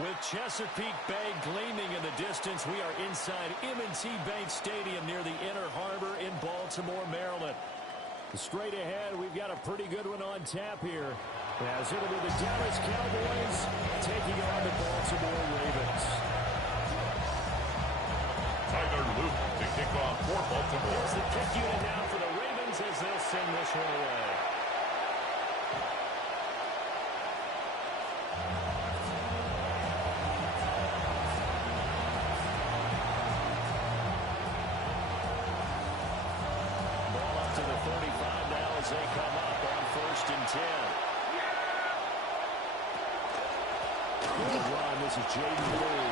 With Chesapeake Bay gleaming in the distance, we are inside M&T Bank Stadium near the Inner Harbor in Baltimore, Maryland. Straight ahead, we've got a pretty good one on tap here, as it'll be the Dallas Cowboys taking on the Baltimore Ravens. Tyler Luke to kick off for Baltimore. Here's the kick unit now for the Ravens as they'll send this one away. They come up on 1st and 10. Good run. This is Jaden Blue.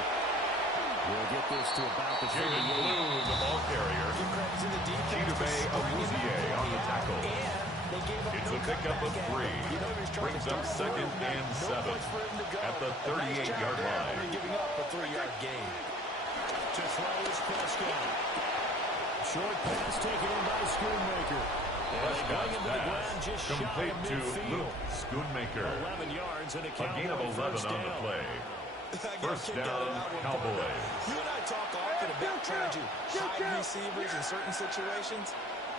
We'll get this to about the 38. Jaden Blue, the ball carrier. Chidobe Awuzie on the tackle. It's a pickup of 3. Brings up 2nd and 7 at the 38-yard line. Giving up a 3-yard gain. To throw is Prescott. Short pass taken in by Schoonmaker. Prescott's pass complete to Luke Schoonmaker. 11 yards and a gain of 11 on the play. First down, Cowboys. You and I talk often about trying to hide receivers in certain situations,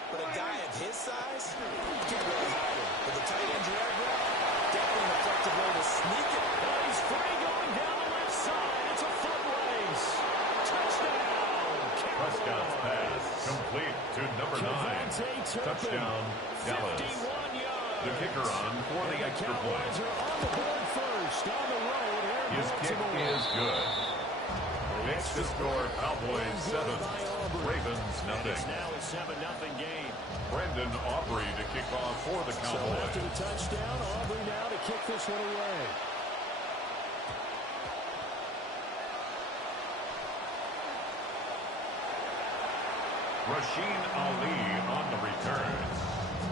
but a guy of his size, you can't really hide him. With the tight end drag route, definitely an effective way to sneak it. Oh, he's free going down the left side. It's a foot race. Touchdown. Prescott's pass complete to number 9. Touchdown, Dallas. The kicker on for the extra point. His kick is good. Makes the score Cowboys 7, Ravens nothing. Now a 7-0 game. Brendan Aubrey to kick off for the Cowboys. After the touchdown, Aubrey now to kick this one away. Rasheen Ali on the return.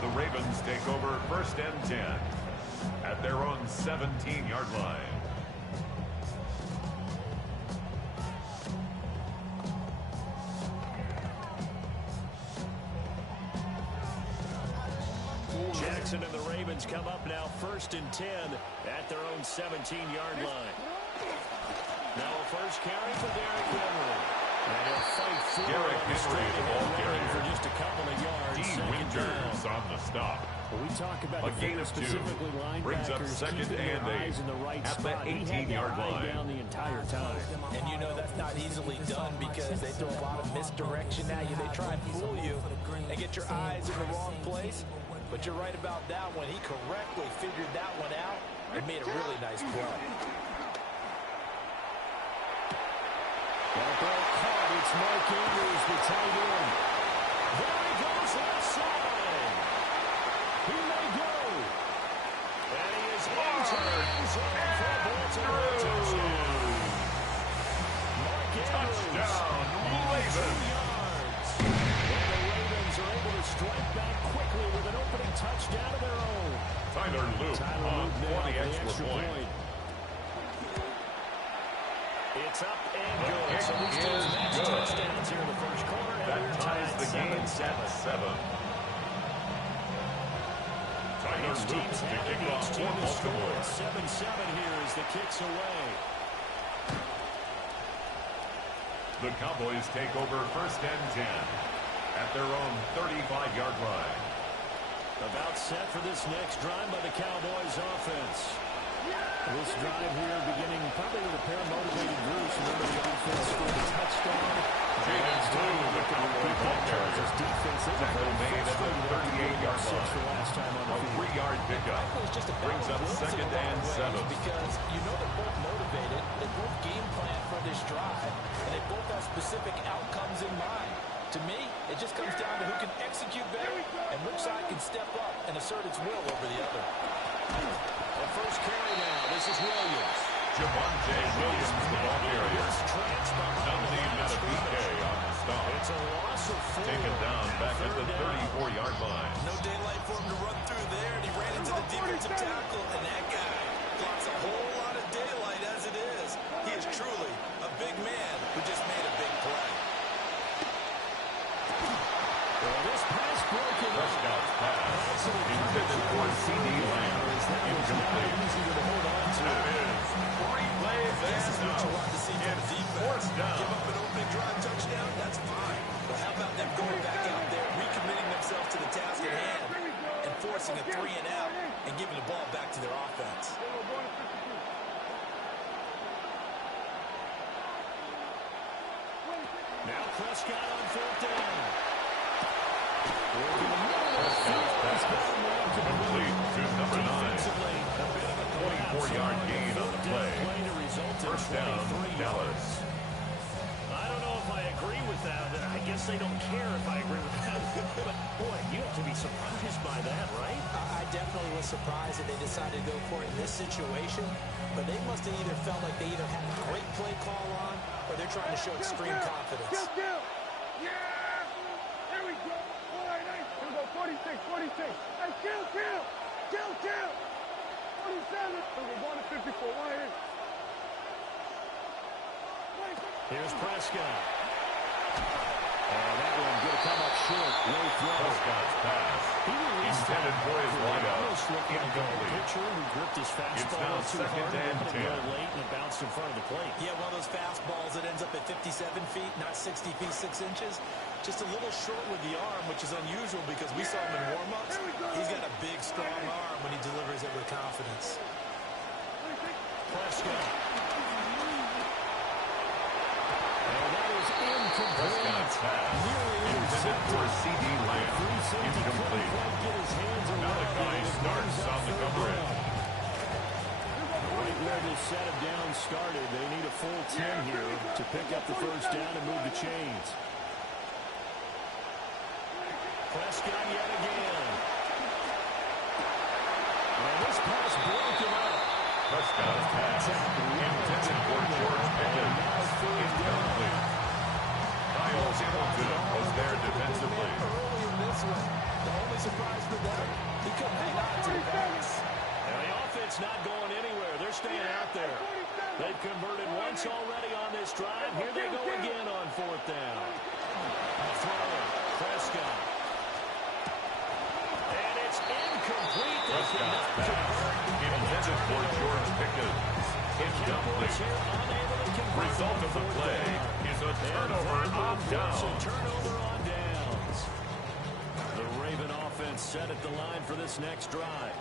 The Ravens take over 1st and 10 at their own 17-yard line. Jackson and the Ravens come up now 1st and 10 at their own 17-yard line. Now a first carry for Derrick Henry. Derrick Henry, the ball carrier. For just a couple of yards. D. Winters on the stop. Well, we talk about a gain of 2. Brings up 2nd and 8 at the 18-yard line. Down the entire time. And you know that's not easily done because they throw a lot of misdirection at you. They try and fool you and get your eyes in the wrong place. But you're right about that one. He correctly figured that one out and made a really nice play. It's Mark Andrews, the tight end. There he goes left side. He may go. And he is into the end zone for a Baltimore touchdown. Mark Andrews. Touchdown, Ravens. Yards. And the Ravens are able to strike back quickly with an opening touchdown of their own. Tyler Luke on for the extra point. It's up and good. So these two touchdowns here in the first quarter. That ties the game at 7. Tyler Luke to kick off for Baltimore. 7-7 here as the kicks away. The Cowboys take over 1st and 10 at their own 35-yard line. About set for this next drive by the Cowboys offense. This drive here beginning probably with a pair of motivated groups. Remember the offense scored a touchdown. Jaden Blue, the Cowboy ball carrier. Tackle made at the 38-yard line. A 3-yard pickup. Brings up 2nd and 7. Because you know they're both motivated. They both game plan for this drive. And they both have specific outcomes in mind. To me, it just comes down to who can execute better and which side can step up and assert its will over the other. The first carry now. This is Williams. Javonte Williams, the ball carrier. Dominique Madubuike on the stop. It's a loss of 4. Taken down back at the 34-yard line. No daylight for him to run through there, and he ran into the defensive tackle, and that guy blocks a whole lot of daylight as it is. He is truly a big man who just made a big play. Well, this pass broken. Prescott's pass intended for C.D. Lamb. Incomplete. That is 3 plays This is and what you want to see from the defense. fourth down. Give up an opening drive touchdown, that's fine. But how about them going back out there, recommitting themselves to the task at hand, and forcing a 3 and out, and giving the ball back to their offense. Now Prescott on fourth down. Complete to number 9. 24-yard gain on the play. First down, Dallas. I don't know if I agree with that. I guess they don't care if I agree with that. But, boy, you have to be surprised by that, right? I definitely was surprised that they decided to go for it in this situation, but they must have either felt like they either had a great play call on or they're trying to show extreme confidence. Yeah! There we go. All right, nice. Here we go. 46. Hey, kill. 47. We're going to 54. Right here. Here's Prescott. And that one going to come up short. Low throw. Prescott's pass. He released intended for his wideout. Almost looked like a pitcher who gripped his fastball too hard and let it go late and it bounced in front of the plate. Yeah, one of those fastballs that ends up at 57 feet, not 60 feet 6 inches. Just a little short with the arm, which is unusual because we saw him in warm-ups. He's got a big, strong arm when he delivers it with confidence. Prescott. And that is incomplete. Prescott's pass. Intended for C.D. Lamb. Incomplete. Malachi starts on the coverage. Right where this set of downs started, they need a full 10 here to pick up the first down and move the chains. Prescott yet again. And this pass broken up. Prescott's pass. Intended for George Pickens. Incomplete. Kyle Hamilton was there defensively. Early in this one, the only surprise for them, he couldn't hang on to the pass. And the offense not going anywhere. They're staying out there. They've converted once already on this drive. Here they go again on fourth down. Throwing. Prescott. And it's incomplete. Prescott's pass. Intended for George Pickens. Incomplete. Result of the play is a turnover on downs. A turnover on downs. The Raven offense set at the line for this next drive.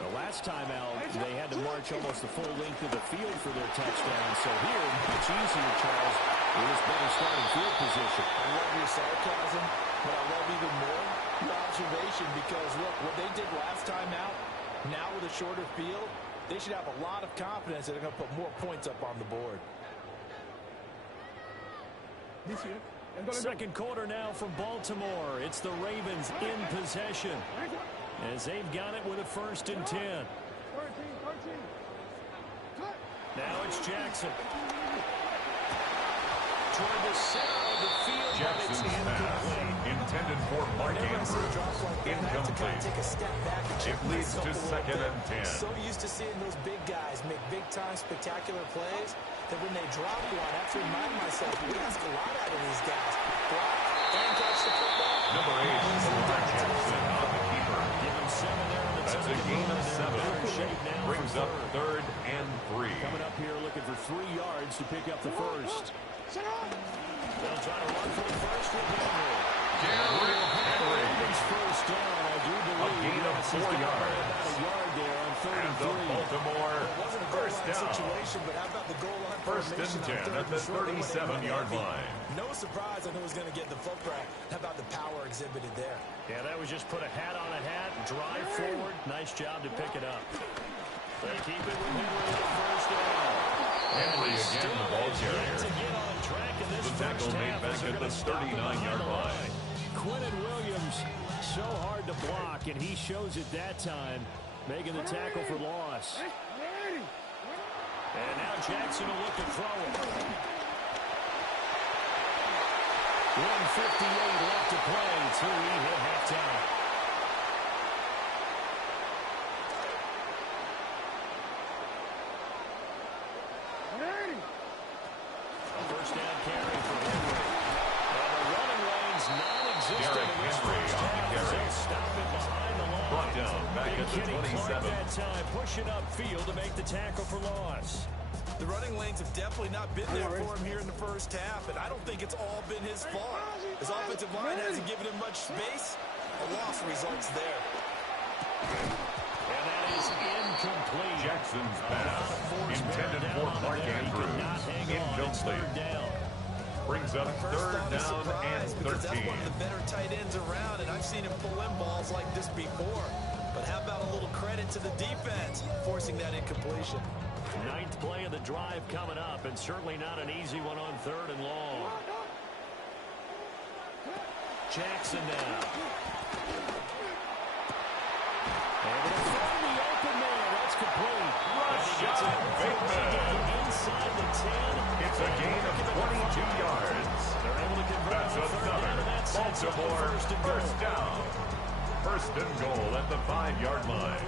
The last time out, they had to march almost the full length of the field for their touchdown. So here, much easier, Charles, with this better starting field position. I love your sarcasm, but I love even more your observation because, look, what they did last time out, now with a shorter field, they should have a lot of confidence that they're going to put more points up on the board. Second quarter now from Baltimore. It's the Ravens in possession as they've got it with a 1st and 10. Now it's Jackson. Toward the center of the field, Jackson's pass, intended for Mark Andrews, incomplete. It leads to 2nd and 10. So used to seeing those big guys make big-time spectacular plays that when they drop one, I have to remind myself, we ask a lot out of these guys. Block and catch the football. Number 8, Lamar Jackson on the keeper. Give him 7 there in the That's a gain of 7. Brings up 3rd and 3. Coming up here looking for 3 yards to pick up the first. They'll try to run for the first with Henry. Henry's first down, I do believe. A gain of 4 yards. About a yard there on 3rd And and the 3. Baltimore Wasn't a first goal line down. situation, but how about the goal line 1st and 10 at the 37-yard line. No surprise on who was going to get the football. How about the power exhibited there? Yeah, that was just put a hat on a hat, drive forward. Nice job to pick it up. They keep it with Henry on first down. Henry again, the ball carrier. To get on track in this The tackle first made half back as they're at the gonna stop him 39-yard behind the line. Quinton Williams, so hard to block, and he shows it that time, making the tackle for loss. And now Jackson will look to throw it. 1:58 left to play till we hit halftime. A first down carry for Henry. And the running lane's not consistent in this first half. They'll stop it behind the line. Brought down back at the 27. That time, pushing upfield to make the tackle for loss. The running lanes have definitely not been there for him here in the first half, and I don't think it's all been his fault. His offensive line hasn't given him much space. A loss results there. And that is incomplete. Jackson's pass intended for Mark Andrews. Incomplete. Brings up third down and 13. Because that's one of the better tight ends around, and I've seen him pull in balls like this before. But how about a little credit to the defense forcing that incompletion? Ninth play of the drive coming up, and certainly not an easy one on third and long. Jackson now. Able to find the open man. That's complete. Rush shot, Bateman. Inside the 10. It's a gain of 22 yards. They're able to convert. That's another Baltimore first down. First and goal at the 5-yard line.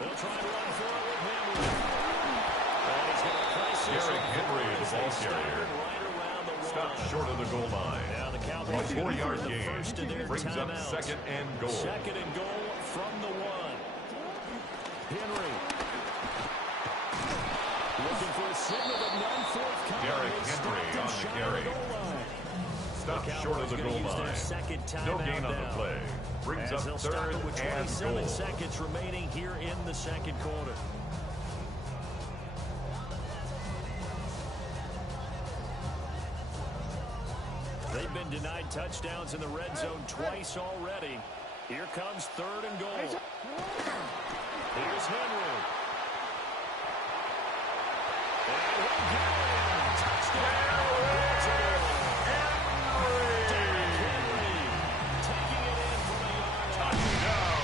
They'll try to run for it with Henry. And he's going to press this. Derrick Henry, the ball carrier, stopped short of the goal line. Now the A Cowboys 4-yard gain brings up timeout. second and goal. Second and goal from the 1. Henry. Looking for a signal, but none forthcoming. Derrick Henry on the carry. Stopped short of the goal line. No gain on the play. Brings up third with and 27 goal. seconds remaining here in the second quarter. They've been denied touchdowns in the red zone twice already. Here comes third and goal. Here's Henry. And again, touchdown. Taking it in from a yard. Touchdown,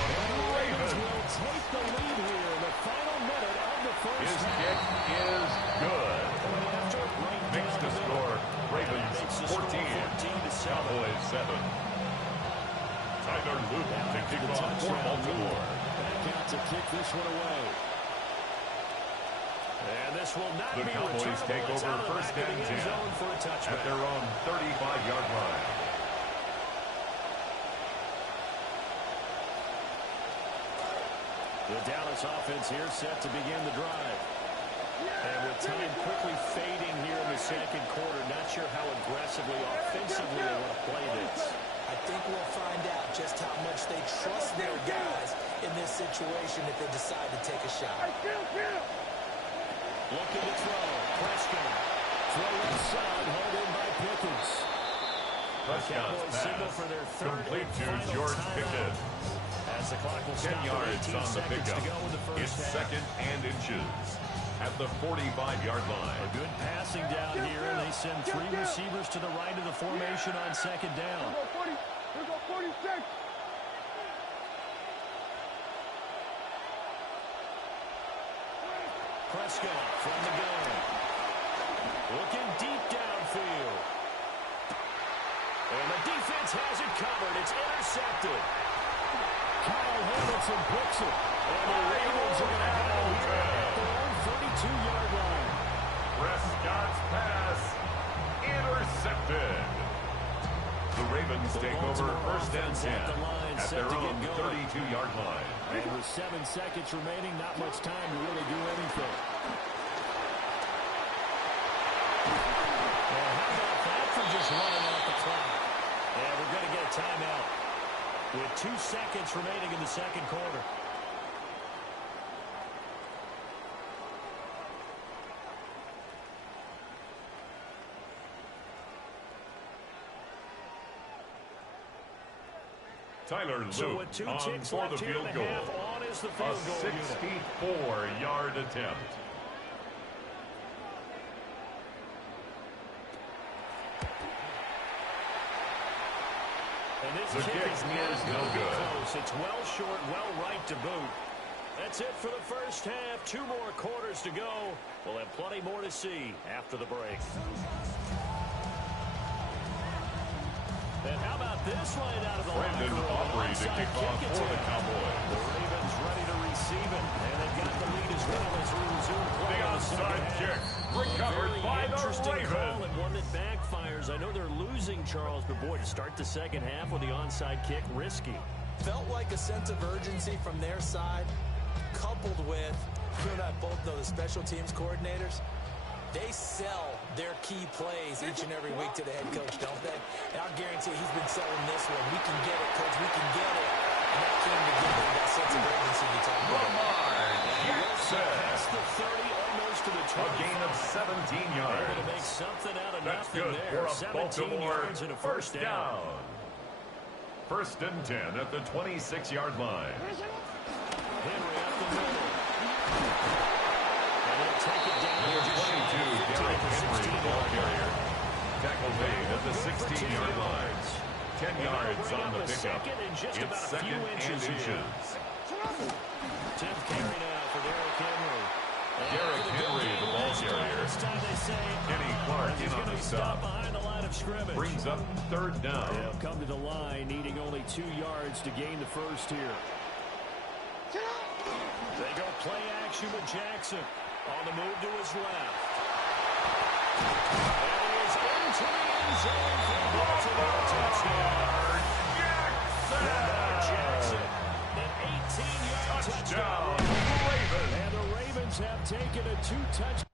Ravens Ravens. will take the lead here in the final minute of the first His half. kick is good. Makes the score Ravens 14, Cowboys 7. Tyler Luke to kick off for Baltimore. Back out to kick this one away. And this will not The be Cowboys returnable. take It's over out of the first back of and the end 10 zone for a touchback. at their own 35-yard line. The Dallas offense here set to begin the drive. And with time quickly fading here in the second quarter, not sure how aggressively, offensively they want to play this. I think we'll find out just how much they trust their guys in this situation if they decide to take a shot. Looking to throw. Prescott. Throw left side, held in by Pickens. Prescott's Signal pass for their third complete and to final George timeout. Pickens. As the clock will 10 stop yards with 18 on the seconds pickup. to go in the first It's half. second and inches at the 45-yard line. A good passing down here, and they send 3 receivers to the right of the formation on second down. Here go 46. Prescott from the gun. Looking deep downfield. And the defense has it covered. It's intercepted. Kyle Hamilton picks it. And the Ravens are going to have it here at their own 32-yard line. Prescott's pass intercepted. The Ravens take over first and 10 at their own 32-yard line. And with 7 seconds remaining, not much time to really do anything. Well, how about that for just running out the clock? Yeah, we're going to get a timeout with 2 seconds remaining in the second quarter. Tyler Luke So with 2 on ticks for left the here in field the goal. half, on is the A field goal unit. 64-yard attempt. And this The kick is not is no gonna be good. close. It's well short, well right to boot. That's it for the first half. 2 more quarters to go. We'll have plenty more to see after the break. And how about this right out of the Brandon locker room? Aubrey to Onside kick off kick for the attempt. Cowboys. The Ravens ready to receive. even, and they've got the lead as well as we resume play. The onside kick recovered by the Ravens. And one that backfires. I know they're losing, Charles, but boy, to start the second half with the onside kick, risky. Felt like a sense of urgency from their side, coupled with, you and I both know the special teams coordinators, they sell their key plays each and every week to the head coach, don't they? And I'll guarantee he's been selling this one. We can get it, coach. We can get it. And that came together with that sense of urgency you talked about. Past the 30, almost to the 20. A gain of 17 yards. Able to make something out of That's nothing good there. for a 17 Baltimore yards and a first down. First and 10 at the 26-yard line. Henry up the middle. And he'll take it down. Number 22, Derrick Henry, the ball carrier. Tackle made at the 16-yard line. 10 yards on the pickup. It's second and inches. 10th carry now for Derrick Henry. Derrick Henry, the ball carrier. Kenny Clark in on the stop. Behind the line of scrimmage. Brings up third down. They'll come to the line, needing only 2 yards to gain the first here. They go play action with Jackson. On the move to his left. And he is into the end zone for Baltimore touchdown. Jackson. An 18-yard touchdown. And the Ravens have taken a 2-touchdown.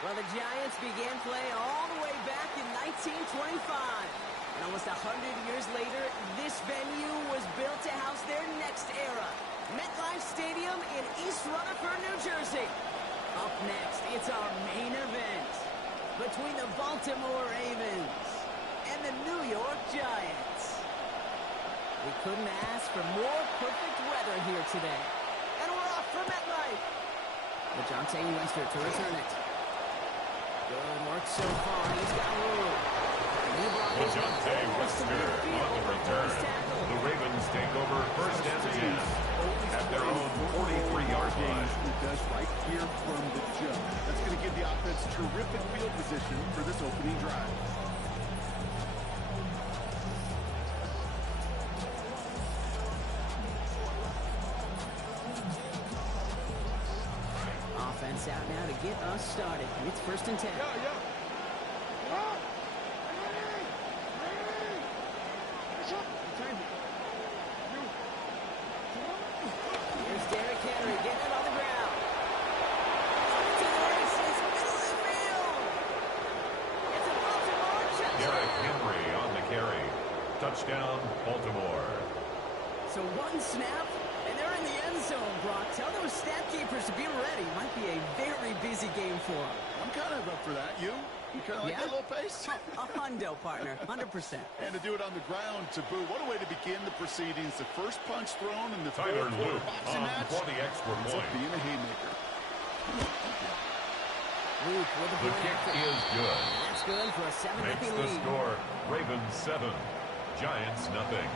Well, the Giants began play all the way back in 1925. And almost 100 years later, this venue was built to house their next era. MetLife Stadium in East Rutherford, New Jersey. Up next, it's our main event between the Baltimore Ravens and the New York Giants. We couldn't ask for more perfect weather here today. And we're off for MetLife. But Jonte Wester to return it. Good work so far. He's got room. Jonte Wester on the return. The Ravens take over first and 10 at their own 43-yard line. Who does right here from the jump. That's going to give the offense terrific field position for this opening drive. Offense out now to get us started. It's first and 10. Here's Derrick Henry getting it on the ground. To the races, middle of the field. It's a Baltimore touchdown. Derrick Henry on the carry. Touchdown, Baltimore. So one snap, and they're in the end zone, Brock. Tell those stat keepers to be ready. Might be a very busy game for them. I'm kind of up for that. You kind of like that little pace? A hundo, partner. 100%. And to do it on the ground to boot. What a way to begin the proceedings. The first punch thrown in the Tyler Luke boxing on match. for the extra Ends point. up being a haymaker. Luke with The kick is good. That's good for a 7-0 Makes lead. the score Ravens 7, Giants nothing.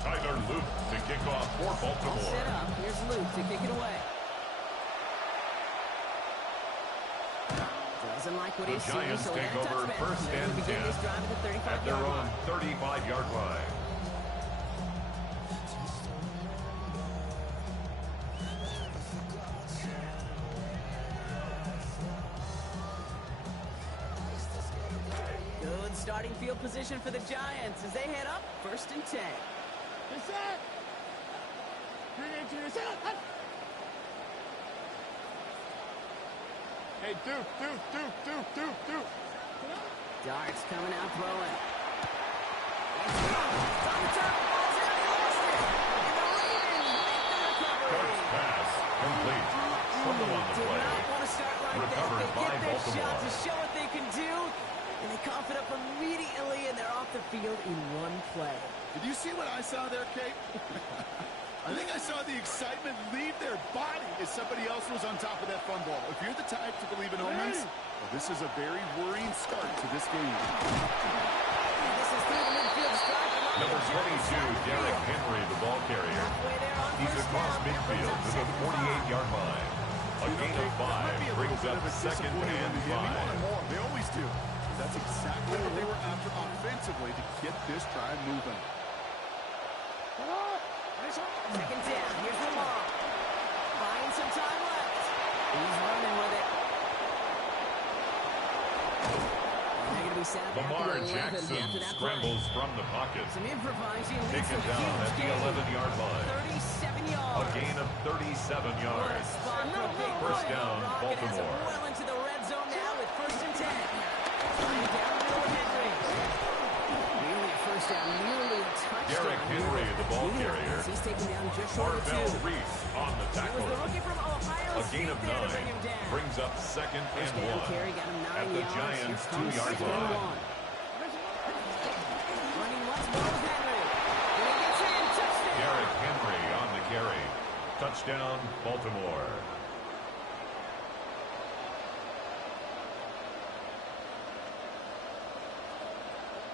Tyler Luke to kick off for All set Baltimore. up. Here's Luke to kick it away. Doesn't like what The he's seeing, Giants so take he'll over touchback. first They're and going to begin 10 this drive at the at their 35-yard own line. 35-yard line. Good starting field position for the Giants as they head up first and 10. Hey, Duke. Darts coming out throwing. It's on the turf, ball's out, he lost it. And the Ravens make the recovery. Darts pass complete. Fumble on the Did play. not want to start like Recovered that. They by get their Baltimore. shot to show what they can do, and they cough it up immediately, and they're off the field in one play. Did you see what I saw there, Kate? I think I saw the excitement leave their body as somebody else was on top of that fumble. If you're the type to believe in omens, well, this is a very worrying start to this game. This is through the midfield strike. Number 22, Derrick Henry, the ball carrier. Halfway there on He's first across down. That brings midfield up to the second and 48-yard line. A gain of 5 brings up second and 5. More. They always do. That's exactly what they were after offensively to get this drive moving. Second down. Here's the ball. Buying some time left. He's running with it. And they're going to be set up at Lamar the 11 Jackson after that scrambles play. from the pocket. Some improvising leads Taken to a down huge at the gain. 11-yard line. 37 A yards. gain of 37 What a yards. spot for a big First play. down, Rocket has it Baltimore. well into the red zone now with 1st and 10. Running down the middle of Henry. Nearly a first down, nearly a touchdown. Derrick Henry, the ball Nearly. carrier. He's taken down just short of Marvell 2. Reese on the It was tackle. the rookie from Ohio A gain State of there to 9 bring him down. brings up second First and down 1 carry got him 9 at the yards. Giants' Here comes 2-yard second and line. 1. Running once more with Henry. And he gets in. Touchdown. Derrick Henry on the carry. Touchdown, Baltimore.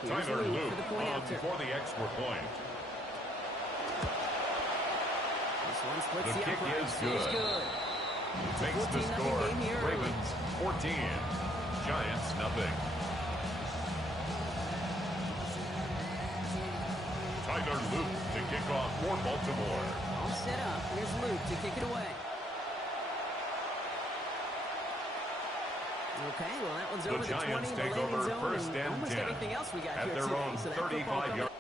Here's Tyler Luke Luke for the point on after. for the extra point. This one splits The the kick uprights. is It's good. good. Makes the 14-0 score. game here early. Ravens 14. Giants nothing. Tyler Luke to kick off for Baltimore. All set up. Here's Luke to kick it away. Okay, well, that one's The over the 20 Giants in the take landing over zone, first and and almost 10 everything else we got at here their today. own So that football 35 coming- yard.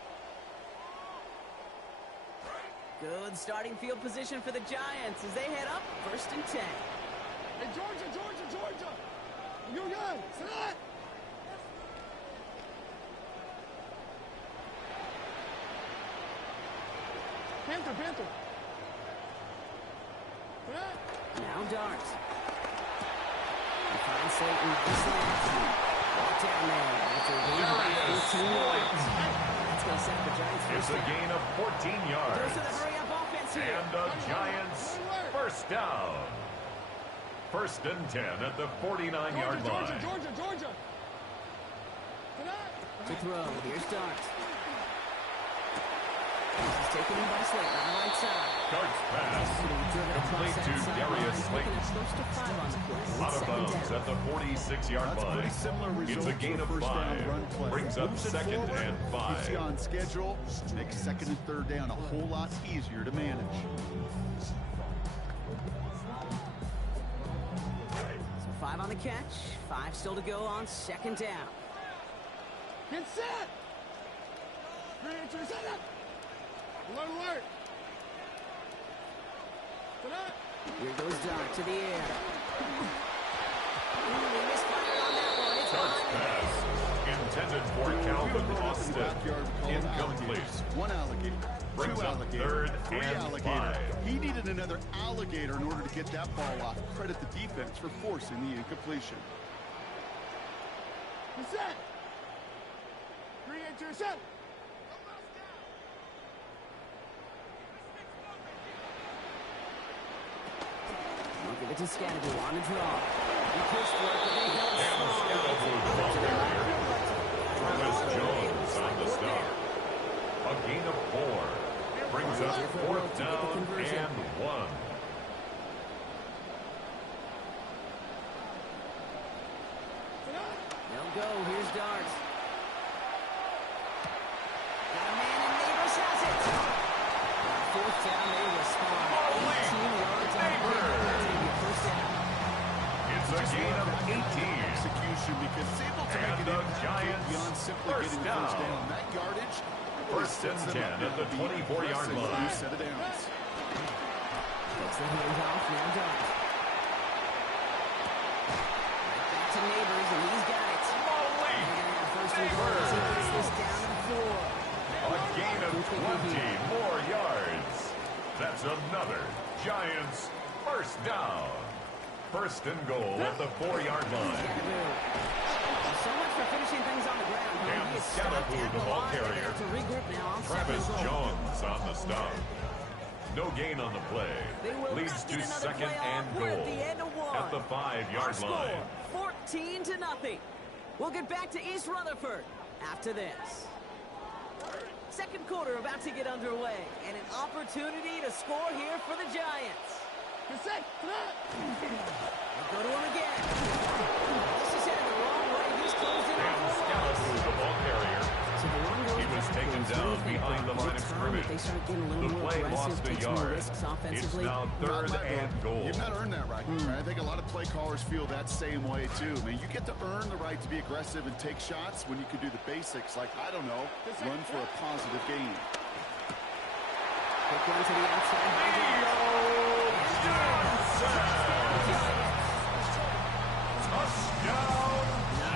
Good starting field position for the Giants as they head up 1st and 10. Hey, Georgia. You good? Sit down. Panther. Now Darts. He finds Slayton. Walk down there. That's a gain of There he is. 14 yards. That's going to set the Giants It's first a down. gain of 14 yards. Goes to the hurry-up offense here. And the Giants first down. 1st and 10 at the 49-yard line. Georgia. To throw. Here's Darts. He's taken in by Slayton on the right side. Darts pass. Complete to Darius Slayton. Close to 5 on the play. Out of Second bounds down. at the 46-yard That's a line. pretty similar result It's a gain to of first down 5. run play. Brings up Moves it 2nd forward, and keeps you 5. on schedule, makes 2nd and 3rd down a whole lot easier to manage. So 5 on the catch. 5 still to go on 2nd down. Get set. Set up. Alert. Here goes Dart to the air. Ooh, he misfired on that one. It's Darts behind him. pass. Intended for Calvin Austin. Incomplete. One alligator, Brings two up alligator, 3rd three and alligator. 5. He needed another alligator in order to get that ball off. Credit the defense for forcing the incompletion. Get set. 3-8-2 set. Look at it to Scatterby on the draw. He pushed for it, but they held And the strong. Scatterby ball carrier. Travis Jones on the stop. A gain of 4. Brings up 4th down and 1. They'll go. Here's Darts. Got a man in Neighbors has it. 4th down, they respond. 18 yards on the play. That's going to be a first down. It's a gain of 18. Execution because it's able to And make an the impact Giants beyond simply first getting the first down. down. That yardage really 1st and sets them 10 up at the to be 24-yard aggressive line. new set of downs. Takes the hands off. Now Darts. here. more yards. That's another Giants first down. First and goal at the 4-yard line. So much for finishing things on the ground. Cam He is stopped Scalabrine, at the the ball line. carrier. They have to regroup now on Travis second and goal. Jones on the stop. No gain on the play. They will Leads not to get another second play off. and We're goal at the end of one. at the 5-yard line. Score, 14-0. We'll get back to East Rutherford after this. Second quarter about to get underway, and an opportunity to score here for the Giants. They go to him again. This is headed the wrong way. He's closed in Cam on the Scalabrine, the ball carrier. So the run goes He was backwards. taken What do down you think, behind the Bob? line Is of it time scrimmage. that they start getting a The little more play aggressive, lost a take some more yard. risks It's offensively? now third and goal. You've not earned that right, right? I think a lot of play callers feel that same way, too. I mean, you get to earn the right to be aggressive and take shots when you can do the basics, like, I don't know, run for a positive gain. Quick run to the outside. Touchdown,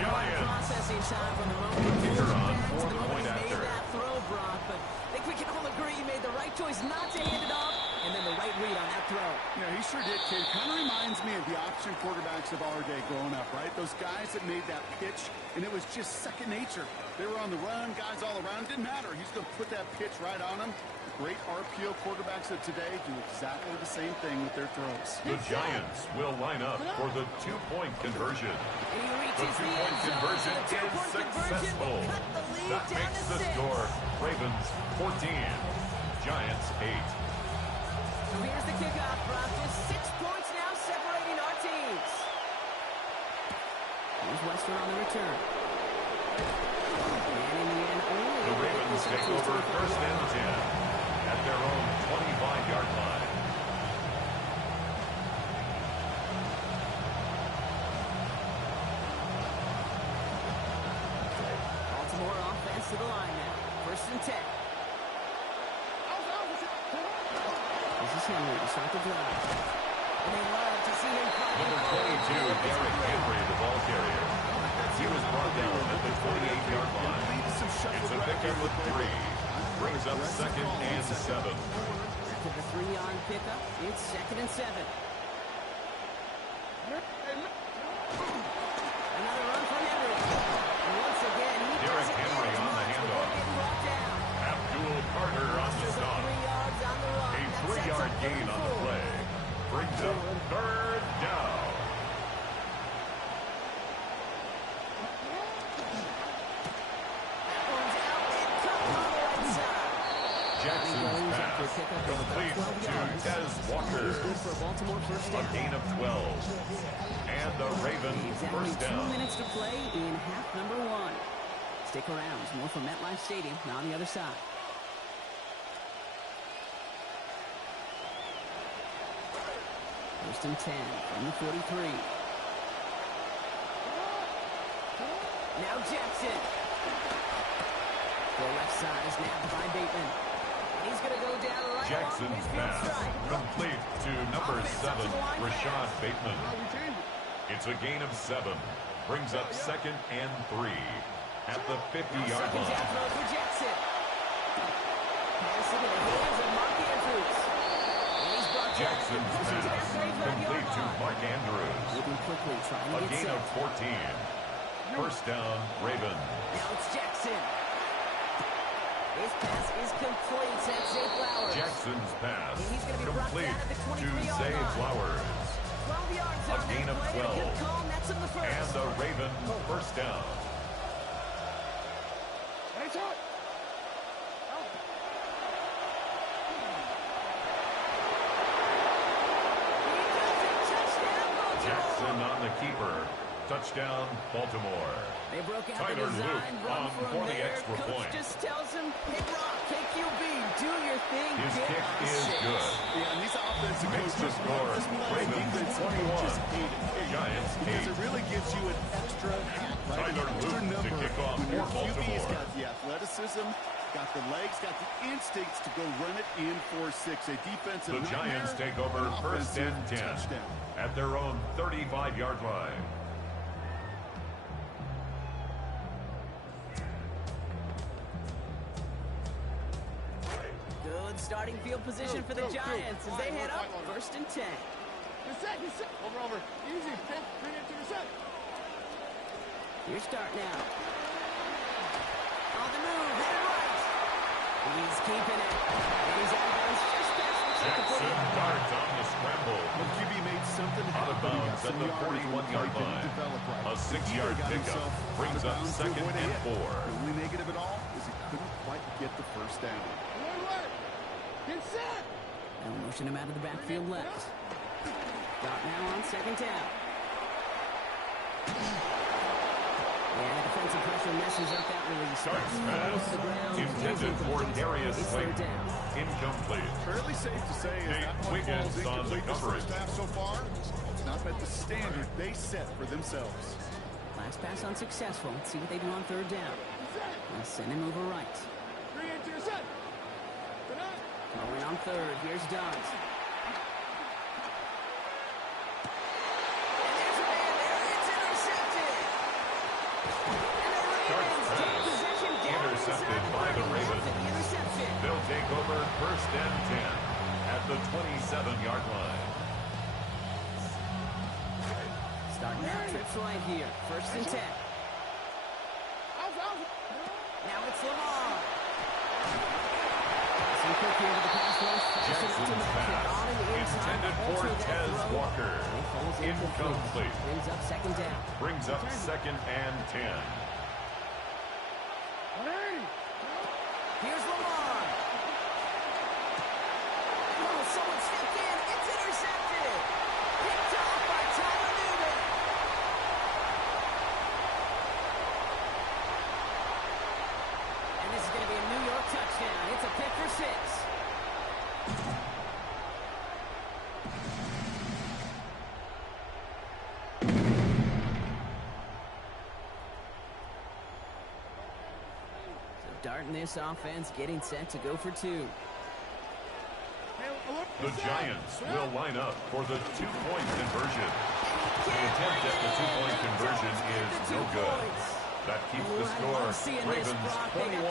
Giants. Processing time from the moment Kicker on back to the fourth moment point he after. made that throw, Brock. But I think we can all agree he made the right choice not to hand it off, and then the right read on that throw. Yeah, he sure did, kid. Kind of reminds me of the option quarterbacks of our day growing up, right? Those guys that made that pitch, and it was just second nature. They were on the run, guys all around. Didn't matter. He's going to put that pitch right on them. Great RPO quarterbacks of today do exactly the same thing with their throws. The Giants will line up for the two-point conversion. And he The reaches the end two-point zone. conversion The is two-point conversion successful. will cut the lead That down makes to the 6. score Ravens 14, Giants 8. So here's the kickoff, Brock. Just 6 points now separating our teams. Here's Western on the return. And in the end, only The Ravens take over first and 10 at their own 25-yard line. Baltimore offense to the line now. First and 10. This is Henry to start the drive. And they love to see him fight. Number 22, Derrick Henry, the ball carrier. He was brought down at the 28-yard line. It's a pickup of 3. Brings up second and 7. To the 3-yard pickup. It's second and 7. Another run for Henry. And once again, he Derrick doesn't Henry get as on the much handoff. before getting brought down. Abdul Carter on the Just a stop. 3 yards on the run. A That sets 3-yard up gain on the 34. play. Brings up third down. One's out and cut on the right side. Jackson's pass complete to Tez Walker. Good for Baltimore first A down. gain of 12. And the Ravens Exactly first 2 down. minutes to play in half number 1. Stick around. There's more from MetLife Stadium on the other side. First and 10 from the 43. Now Jackson. The left side is nabbed by Bateman. And he's going to go down right Jackson's along midfield pass stripe. complete to number Offense up to 7, the line Rashad pass. Bateman. It's a gain of 7. Brings up second and 3 at the 50-yard Second down line. throw for Jackson. Pass into the hands of Mark Andrews. And he's brought down Jackson's closer to that pass 35-yard complete to line. Mark Andrews. Moving quickly, trying A to get gain set. of 14. First down, Ravens. Now it's Jackson. His pass is complete. That's Zay Flowers. Jackson's pass And he's gonna be brought complete down at the to 23-yard Zay line. Flowers. 12 yards A on gain that of play. 12. A good call, nets him the first. And the Ravens first down. He does it. Touchdown, Baltimore. Jackson on the keeper. Touchdown, Baltimore. They broke out Tyler the design Luke run on from for the there. extra Coach point. just tells him, hey, Brock, KQB, do your thing. His get kick us is 6. good. Yeah, and these offensive Makes the coaches score love this play. Ravens Defense 21. just hate it. Giants Because 8. it really gives you an extra hat, right? Tyler An extra Luke to number kick off when your for QB's Baltimore. got the athleticism, got the legs, got the instincts to go run it in for 6. A defensive The Giants nightmare, take over an first and offensive 10 touchdown. at their own 35-yard line. field position for the Giants as they head up 1st and 10. Get set. Over. Easy. Bring it to your set. Your start now. On the move, headed right. He's keeping it. And he's out of bounds just past the Jackson Dart on the scramble. The QB made something Out of happen. bounds at the 41-yard line. A 6-yard pickup brings up 2nd and 4. The only negative at all is he couldn't quite get the first down. Get set. And motion him out of the backfield left. Dart now on 2nd down. Yeah, the defensive pressure messes up that release. Starts pass. Intended for Darius Slayton. Incomplete. Fairly safe to say is that one Wiggins falls on the incomplete this coverage. first half so far. It's not met the standard they set for themselves. Last pass unsuccessful. Let's see what they do on 3rd down. They'll send him over right. Bring it to your set. Going on 3rd. Here's Dart. And there's a man there. It's intercepted. And the Ravens take possession down Intercepted inside by the the Ravens. The interception. They'll take over 1st and 10 at the 27-yard line. Starting out trips right here. 1st and 10. Now it's Lamar. Some quick here to the pass rush. Jackson's pass intended for Tez Walker. Incomplete. Brings up 2nd down. Brings up 2nd and 10. Here's Lamar. Oh, someone stepped in. It's intercepted. Picked off by Tyler Newman. And this is going to be a New York touchdown. It's a pick for 6. Darting this offense, getting set to go for 2. The Giants will line up for the 2-point conversion. The attempt at the 2-point conversion is no good. That keeps the score Ravens 21,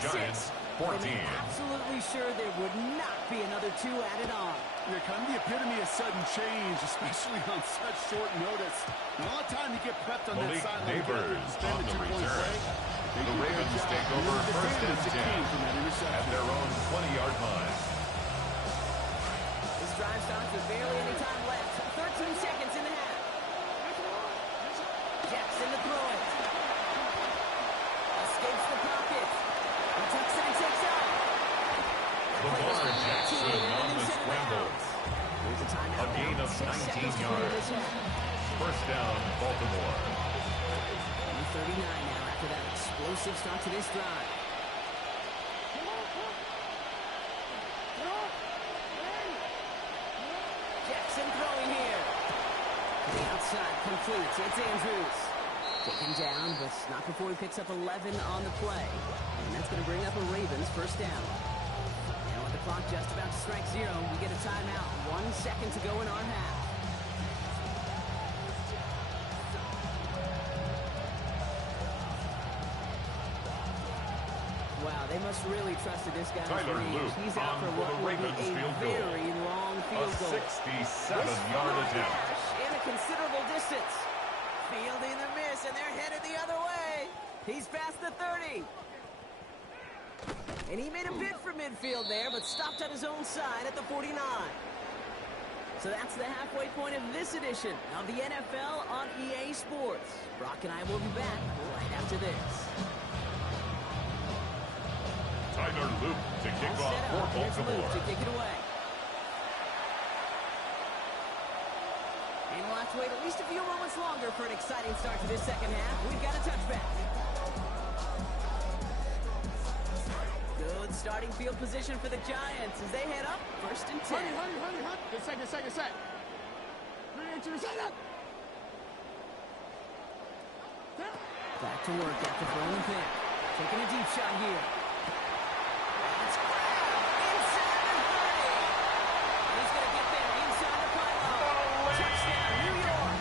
Giants 14. Absolutely sure there would not be another 2 added on. Yeah, kind of the epitome of sudden change, especially on such short notice. Not a lot of time to get prepped on Malik that sideline. Neighbors Spend on the the 2-point return. play. The Ravens take over 1st and 10 at their own 20-yard line. This drive starts with barely any time left. 13 seconds in the half. Jackson to throw it. Escapes the pocket. He tucks it and takes off. Lamar Jackson on the scramble. Here's a timeout. A gain of 19 yards. 1st down, Baltimore. 39 now after that explosive start to this drive. Jackson throwing here. To the outside, complete. It's Andrews. Taken down, but not before he picks up 11 on the play. And that's going to bring up a Ravens 1st down. Now with the clock just about to strike 0, we get a timeout. 1 second to go in our half. Wow, they must really trusted this guy's Tyler range. Luke He's out for on what for the will be Ravens a field goal. very long A field goal. 67-yard attempt. In a considerable distance. Fielding the miss, and they're headed the other way. He's past the 30. And he made a bid for midfield there, but stopped on his own side at the 49. So that's the halfway point of this edition of the NFL on EA Sports. Brock and I will be back right after this. Tyler Luke to kick off for Here's Luke Baltimore. to kick it away. And we'll have to wait at least a few moments longer for an exciting start to this second half. We've got a touchback. Good starting field position for the Giants as they head up 1st and 10. Honey. Good set. Bring it to your set. Back to work after throwing the pick. Taking a deep shot here. It's grabbed inside the 30. He's going to get there inside the pylon. Touchdown, New York.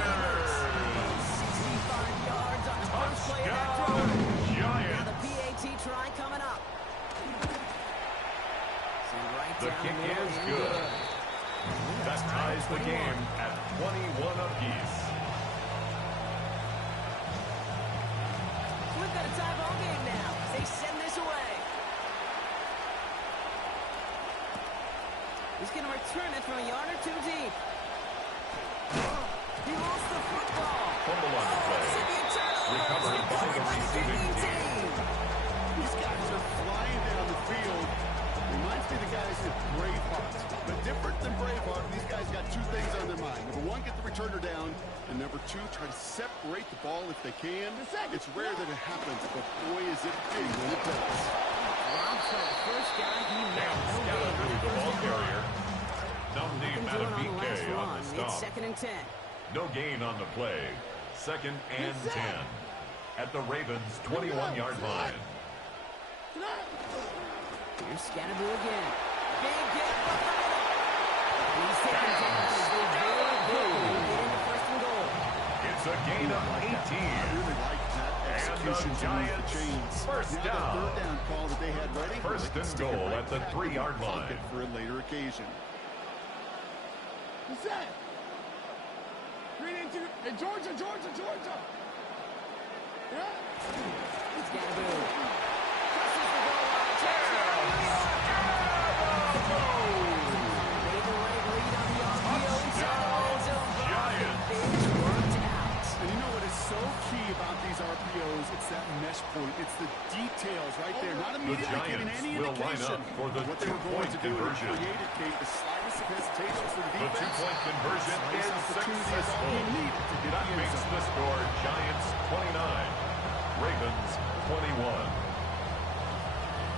Neighbors. 65 yards on the first play of that drive. Now the PAT try coming up. The kick is good. That ties the game at 21 apiece. We've got a tie ball game now. They send this away. He's going to return it from a yard or two deep. He lost the football. Fumble on the play. Recovered by the receiving team. These guys are flying down the field. Reminds me of the guys at Braveheart. But different than Braveheart, these guys got two things on their mind. Number one, get the returner down. And number two, try to separate the ball if they can. It's rare that it happens, but boy, is it big when it does. First guy he Now Scalaboo, the ball carrier. Namdi Matabike on the stop. It's 2nd and 10. No gain on the play. 2nd and 10. At the Ravens' 21-yard line. Here's Scalaboo again. Big get. He's taken down as they very quickly get into 1st and goal. It's a gain of 18. I really like that execution to move the chains. First now down. The 3rd down call that they had ready. 1st and goal at the 3-yard line. For a later occasion. What's that? Green into hey, Georgia. Yeah? Scalaboo. And you know what is so key about these RPOs? It's that mesh point. It's the details right there. Not immediately giving any will line indication up for the what they were going to do. conversion. Created, Kate, the slightest of hesitation for the The defense. 2-point conversion is successful. He needed to get That the end makes zone. the score Giants 29, Ravens 21.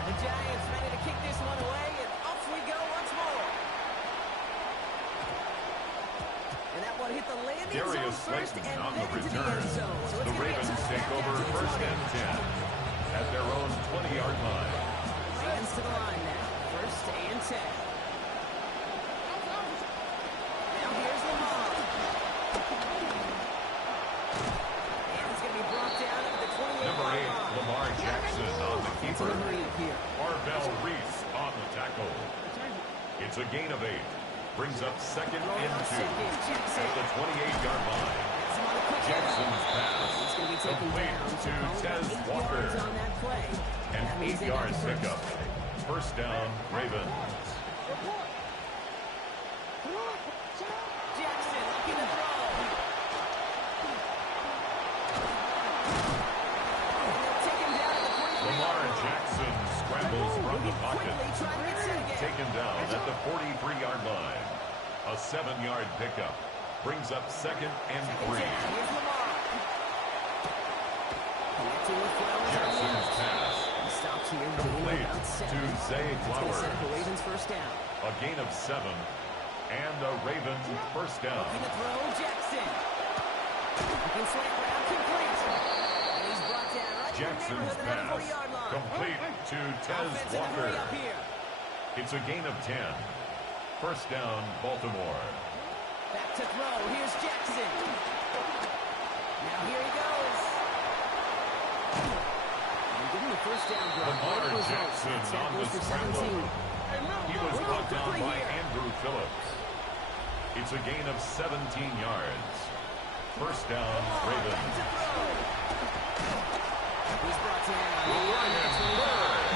The Giants ready to kick this one away, and off we go once more. And that one hit the landing Darius zone first Slayton and on then the to the return. end zone. So it's The gonna be a Ravens touchback take over down to the 1st 20. and 10 at their own 20-yard line. Ravens to the line now. 1st and 10. Now here's Lamar. And it's going to be brought down at the 28-yard Number 8, line. Lamar Jackson on the It's keeper. a hurry up here. Arvell Reese on the tackle. It's a gain of 8. Brings up 2nd and 2 at the 28-yard line. Jackson's pass He's going to be taken complete down. to Tez 8 Walker. yards on that play. An That means they got 8-yard the first. pickup. 1st down, Ravens. Jackson looking to throw. And they'll take him down at the 43-yard Lamar line. Jackson scrambles from the pocket. Quickly trying to get set again. Taken down at the 43-yard line. A 7-yard pickup. Brings up 2nd and 3. Here's Lamar. Connecting with Flowers on the Jackson's left. pass. He stops here. Complete About 7. to Zay It's going to Flowers. set up a Ravens 1st down. A gain of 7. And a Ravens 1st down. Looking to throw, Jackson. Looking slant route, complete. And he's brought down right Jackson's in the neighborhood of the pass. 40-yard line. Complete to Tez Offense in a Walker. hurry up here. It's a gain of 10. 1st down, Baltimore. Back to throw. Here's Jackson. Now here he goes. And getting the 1st down drop. Lamar Great results. Jackson That on the goes for scramble. 17. He was We're brought down quickly by here. Andrew Phillips. It's a gain of 17 yards. 1st down, Back Ravens. to throw. He's brought down. Ryan Bird.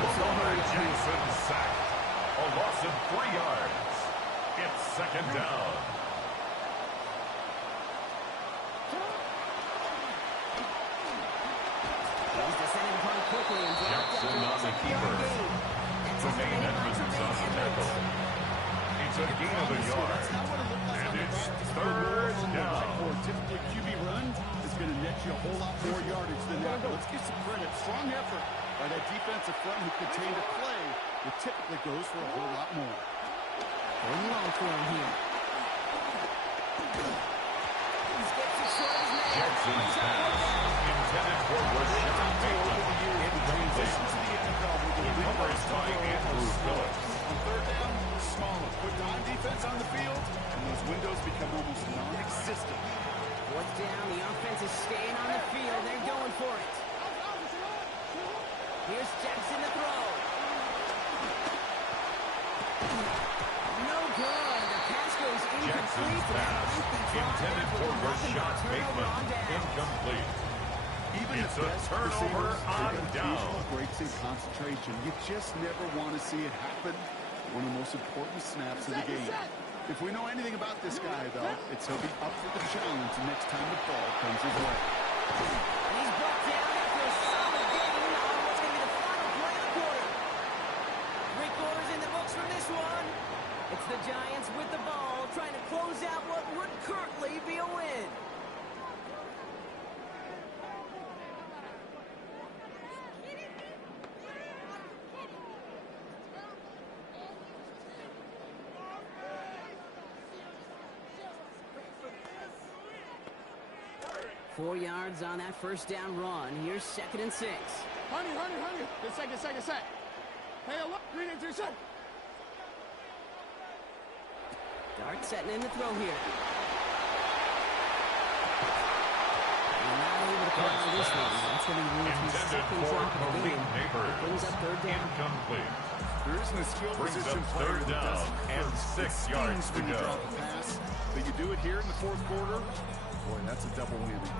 Lamar Jackson sacked. A loss of 3 yards. It's 2nd down. He's descending upon quickly and dropped Jackson after a on the 10-yard keeper. gain. That's Tremaine defended by Edmonds on the Tremaine tackle. Edmonds. It's a gain of a yard. And it's 3rd down. Typically, QB run is going to net you a whole lot more yardage than that. But let's give some credit. Strong effort by that defensive front who contained a play that typically goes for a whole lot more. Going long for him here. He's gets it short of his man. Jackson's pass intended for Rashawn Bateman. Incomplete. Coverage by Andrew Phillips. On 3rd down, smaller. Put on defense on the field, and those windows become almost non-existent. 4th down, the offense is staying on the field. They're going for it. Here's Jackson to throw. Jackson's pass, intended for Rashad Bateman, incomplete. Even It's the a best turnover receivers, on they got down. occasional breaks in concentration. You just never want to see it happen. One of the most important snaps of the game. If we know anything about this guy, though, it's he'll be up for the challenge next time the ball comes his way. And he's brought down after a solid gain on what's going to be the final play of the quarter. 3 quarters in the books from this one. It's the Giants with the ball, trying to close out what would currently be a win. Four yards on that first down run. Here's 2nd and 6. Honey. Good set. Hey, look. 3 to 2 set. Dart setting in the throw here. And not able to call on this one. That's going to be moved to his Intended 2nd for drop of the Malik game. Neighbors. It brings up 3rd down. Incomplete. There isn't a skill Brings position up player 3rd that down doesn't and hurt. 6 It yards stings to when you go. drop a pass, but you do it here in the 4th quarter. Boy, that's a double whammy.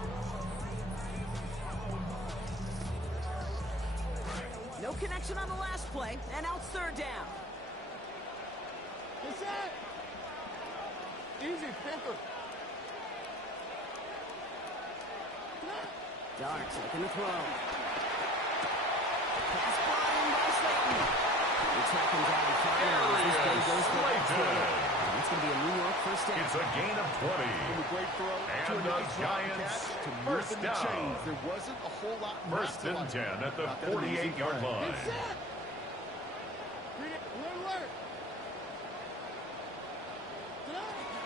No connection on the last play, and now it's 3rd down. Good set. Easy, Panther. Dart taking the throw. Pass brought in by Slayton. They track him down 5 yards. This play goes for about 20. And it's going to be a New York first down. It's a gain of 20. From a great throw to And a the nice drop Giants catch to first moving the down. chains. There wasn't a whole lot not First to and like 10 at the about that amazing 48-yard play. line. Good set. Alert.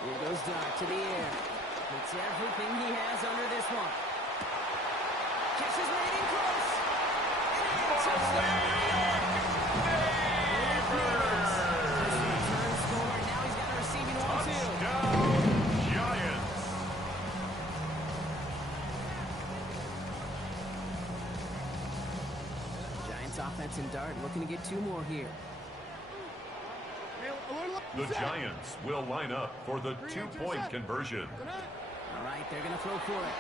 Here goes Dart to the air. Puts everything he has under this one. Catch is made in close. And touchdown! Return score. Now he's got a receiving one, too. Touchdown, Giants. Giants offense and Dart looking to get 2 more here. The Giants will line up for the 2-point conversion. All right, they're going to throw for it.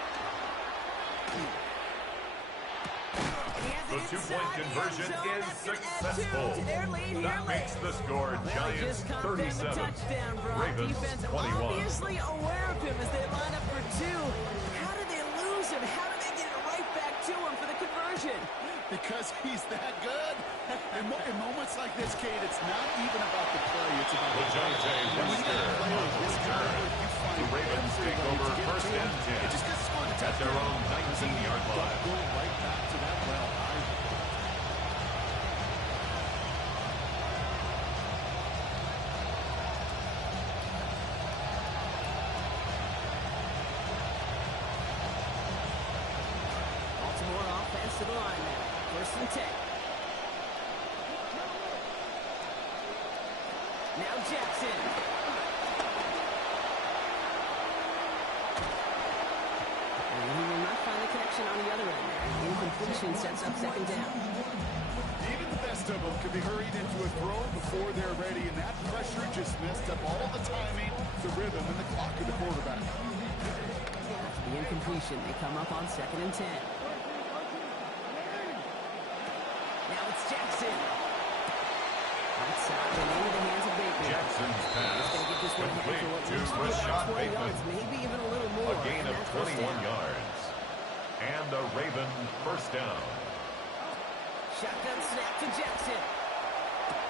The 2-point conversion is successful. That makes the score Giants 37, Ravens 21. Obviously aware of him as they line up for 2. How did they lose him? How did they get it right back to him for the conversion? Because he's that good. In moments like this, Kate, it's not even about the play. It's about the Lejante Webster on the return. The Ravens take over first and 10 It just gets scored to at their own 19-yard line. Go right back to that well. Baltimore offense to the line now. First and 10. Now Jackson. And he will not find the connection on the other end there. Incompletion sets up 2nd down. Even the best of them can be hurried into a throw before they're ready, and that pressure just messed up all the timing, the rhythm, and the clock of the quarterback. After the incompletion, they come up on 2nd and 10. Now it's Jackson. Outside and into the hands of Bateman. Jackson's pass Going to get this one headed complete for what to looks to be Rashad about 20 Bateman. yards, maybe even a little more. A gain of and that's first 21 down. yards. And a Raven first down. Shotgun snap to Jackson.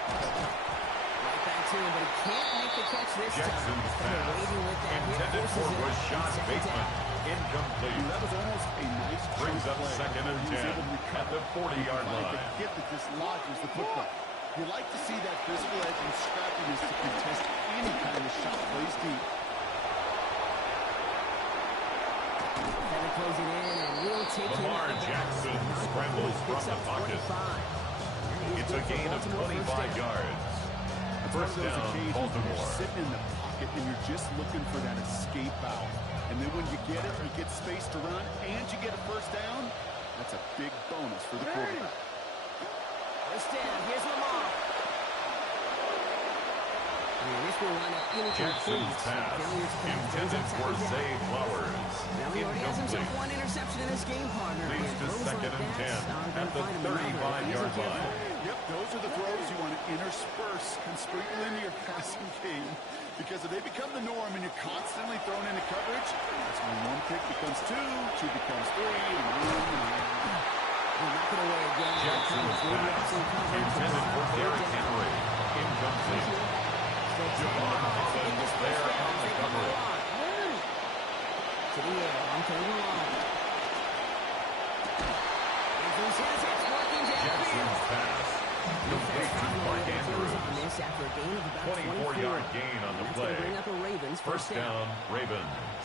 Right back to him, but he can't make the catch this Jackson's time. pass Waiting with that here, intended for forces it on Rashad 2nd Bateman. down. Incomplete. That was almost a nice Brings up play. 2nd and He was 10 able to recover. at the 40-yard Trying line. to get that dislodges the football. You like to see that physical edge and scrappiness to contest any kind of shot plays deep. Defender closing in, and will take him Lamar out of Jackson bounds. scrambles from Picks the up pocket. 25. It's a gain of 25 yards. First Those down, occasions when Baltimore. you're sitting in the pocket and you're just looking for that escape out. And then when you get it, you get space to run, and you get a first down, that's a big bonus for the quarterback. First down, here's Lamar. This will line up incomplete. Jackson's pass, intended for Zay Flowers. Now he already has himself Incomplete. one interception in this game, partner. Leads to Throws second like and that 10 are at gonna the find him another if he 35-yard isn't line. careful. Yep, those are the throws you want to intersperse and sprinkle into your passing game. Because if they become the norm and you're constantly thrown into coverage, that's when one pick becomes two becomes three, and We're not going to away again. Jackson's pass, intended for Derrick Henry. Incomplete. Javon Holland was there on the coverage. To the air, on to the line. Jackson's pass, complete to Mark Andrews. 24-yard gain on the play. First down, Ravens.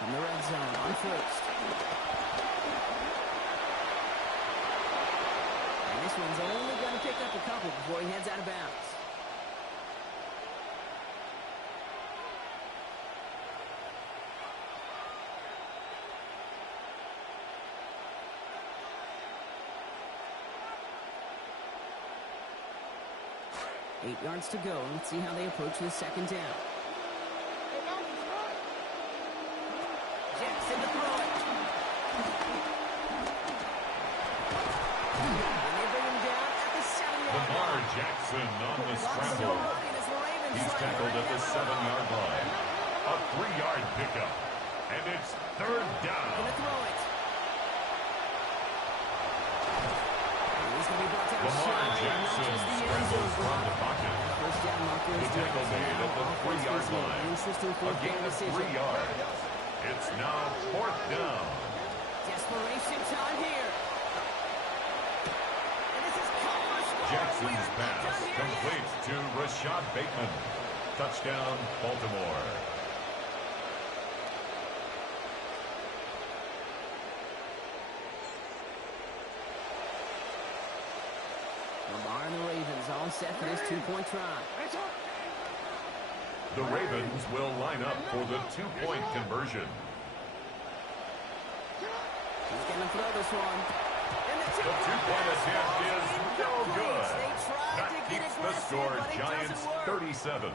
In the red zone, on first. And this one's only going to pick up a couple before he heads out of bounds. Eight yards to go. Let's see how they approach the second down. Jackson to throw it. And they bring him down at the 7-yard line. Lamar Jackson on the scramble. He's tackled at the 7-yard line. A 3-yard pickup. And it's third down. Gonna throw it. Lamar Jackson scrambles from the pocket. The tackle made at the 3-yard line. A gain of 3 yards. It's now fourth down. Desperation time here. And this is Cutler's score. Jackson's pass complete to Rashad Bateman. Touchdown, Baltimore. Lamar and the Ravens all set for this two-point try. The Ravens will line up for the two-point conversion. He's going to throw this one. The two-point attempt is no good. That keeps the score Giants 37,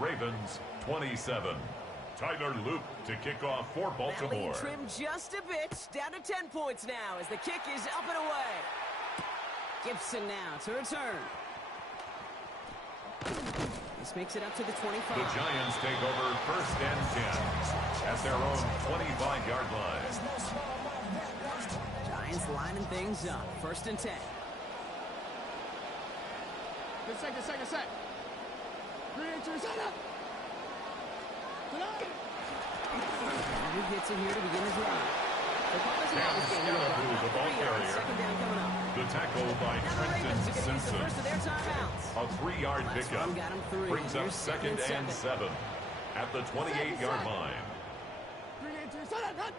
Ravens 27. Tyler Loop to kick off for That lead Baltimore. trimmed just a bit. Down to 10 points now as the kick is up and away. Gibson now to return. This makes it up to the 25. The Giants take over first and 10 at their own 25-yard line. Giants lining things up. First and 10. Good set. 3-2, set up. Who gets in here to begin the drive? Cam Scalaboo, the ball carrier. Second down coming up. The tackle by Now the Trenton Ravens are going to use the Simpson. first of their timeouts. A 3-yard Last pickup one got him three. brings up Here's second and 7 at the 28-yard line. 3-2, set up, run.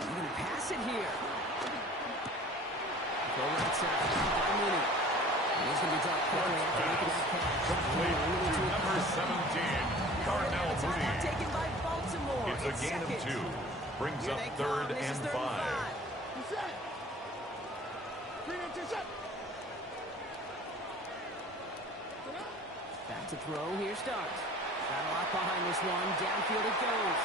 He's going to pass it here. Go right side. By Mooney. And he's going to be dropped quickly after making that catch. Complete to number 17, Darnell Mooney. Taken by Baltimore. It's a gain of 2. Brings Here up they third come. This and is 5. Set. 3-2, set. Back to throw. Here starts. Got a lot behind this one. Downfield it goes.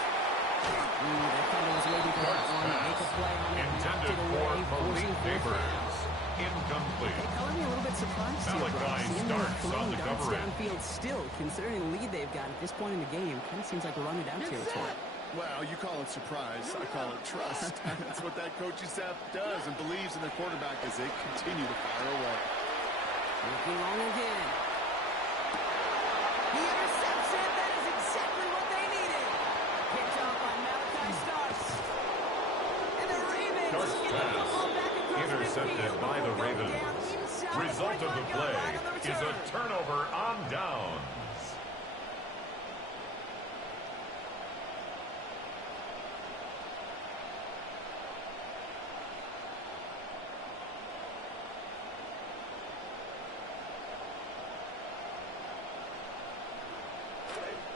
That fellow was waiting for that one to make a play on it. Knocked Intended it for away. Forcing Malik fourth down. Neighbors. Incomplete. Color me a little bit surprised here, Malachi Brock. Seeing starts them on the darts coverage. downfield still, considering the lead they've got at this point in the game. Kind of seems like a run-it-out territory. Well, you call it surprise. I call it trust. That's what that coaching staff does and believes in their quarterback as they continue to fire away. Looking long again. He intercepts it. That is exactly what they needed. Picked off by Malachi Starks. And the Ravens Starks get the pass. football back across Intercepted midfield by the before going Ravens. down inside Result of the 25-yard play line on the is a return. turnover on downs.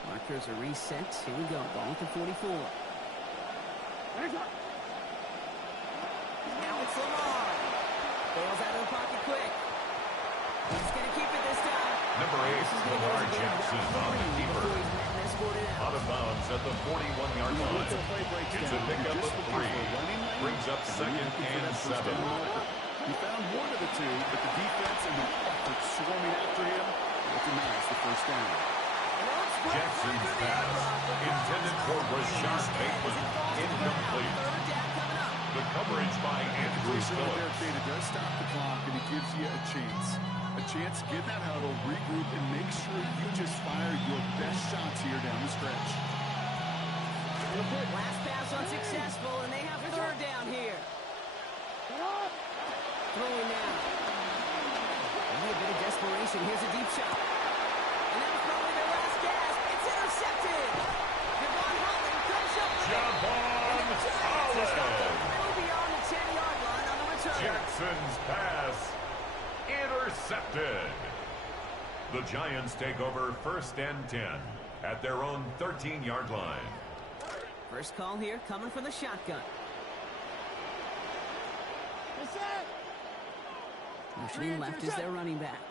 Markers are reset. Here we go. Ball with the 44. Now it's Lamar. Bails out of the pocket quick. Number 8, Lamar Jackson on the keeper. Out of bounds at the 41-yard line. It's a pickup of 3. Brings up second and 7. He found one of the two, but the defense and the effort swarming after him, it's a nice the first down. Jackson's pass, intended for Rashad Bateman, incomplete. The coverage by Andrew Phillips. It does stop the clock, and it gives you a chance. A chance to get in that huddle, regroup, and make sure you just fire your best shots here down the stretch. Last pass unsuccessful, and they have third down here. Throwing now. Maybe a bit of desperation. Here's a deep shot. And that was probably their last gasp. It's intercepted. Javon Holland comes up with it. And the Giants are stopped well beyond the 10-yard line on the return. Jackson's pass intercepted. The Giants take over first and 10 at their own 13-yard line. First call here coming from the shotgun. Motioning left is their running back.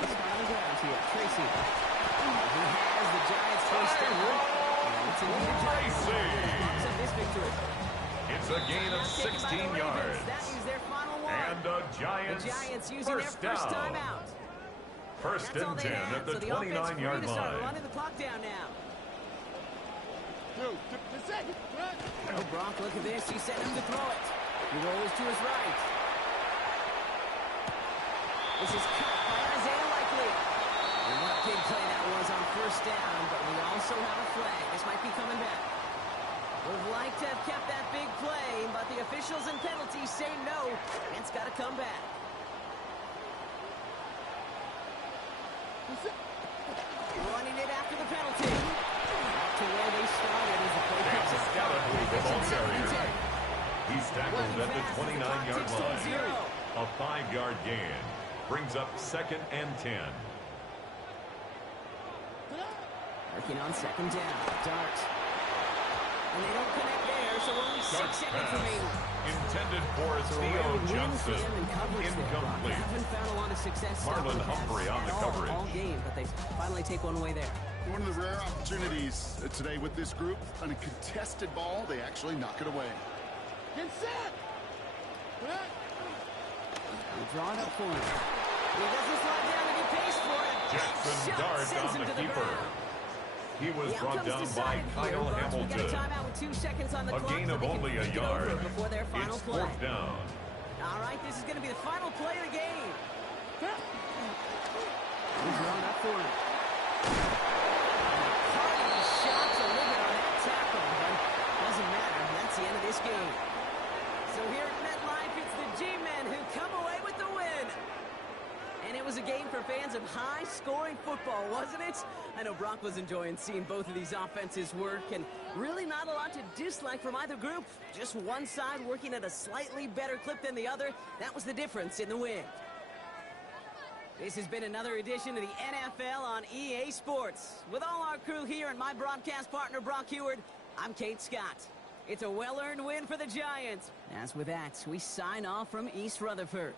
Let's start on the ground here. Tracy. He has the Giants first down. It's a lead Tracy. Of this victory. It's a gain of 16 yards. That is their final one. And the Giants using first their first down. time out. First That's all and they 10 have. at the So the offense 29-yard free to start line. running the clock down now. The second. Oh, Brock, look at this. He sent him to throw it. He rolls to his right. This is caught by Isaiah Likely. And what a big play that was on first down, but we also have a flag. This might be coming back. Would like to have kept that big play, but the officials and penalties say no. It's got to come back. Running it after the penalty. Back to where they started as the play picks up. He's tackled at the 29-yard line. A 5-yard gain. Brings up second and 10. Working on second down. Dart. And they don't connect there, so only 6 seconds remaining. Intended for Theo Johnson. Incomplete. Haven't found a lot of success. Marlon Humphrey on the coverage. All game, but they finally take one away there. One of the rare opportunities today with this group, on a contested ball, they actually knock it away. Get set. They draw it up for him. He doesn't slide down and he pays for it. Jackson Shot Dart sends on him the to keeper. ground. He was The brought outcome's down by decided Kyle here, but we got a Hamilton. timeout with 2 seconds on the A clock, gain so of they can only a think it yard. over before their final It's play. fourth down. All right, this is going to be the final play of the game. He's drawn up for him. Party shot delivered on that tackle, but doesn't matter. That's the end of this game. So here at MetLife, it's the G-Men who come away with the win. And it was a game for fans of high-scoring football, wasn't it? I know Brock was enjoying seeing both of these offenses work, and really not a lot to dislike from either group. Just one side working at a slightly better clip than the other. That was the difference in the win. This has been another edition of the NFL on EA Sports. With all our crew here and my broadcast partner, Brock Heward, I'm Kate Scott. It's a well-earned win for the Giants. As with that, we sign off from East Rutherford.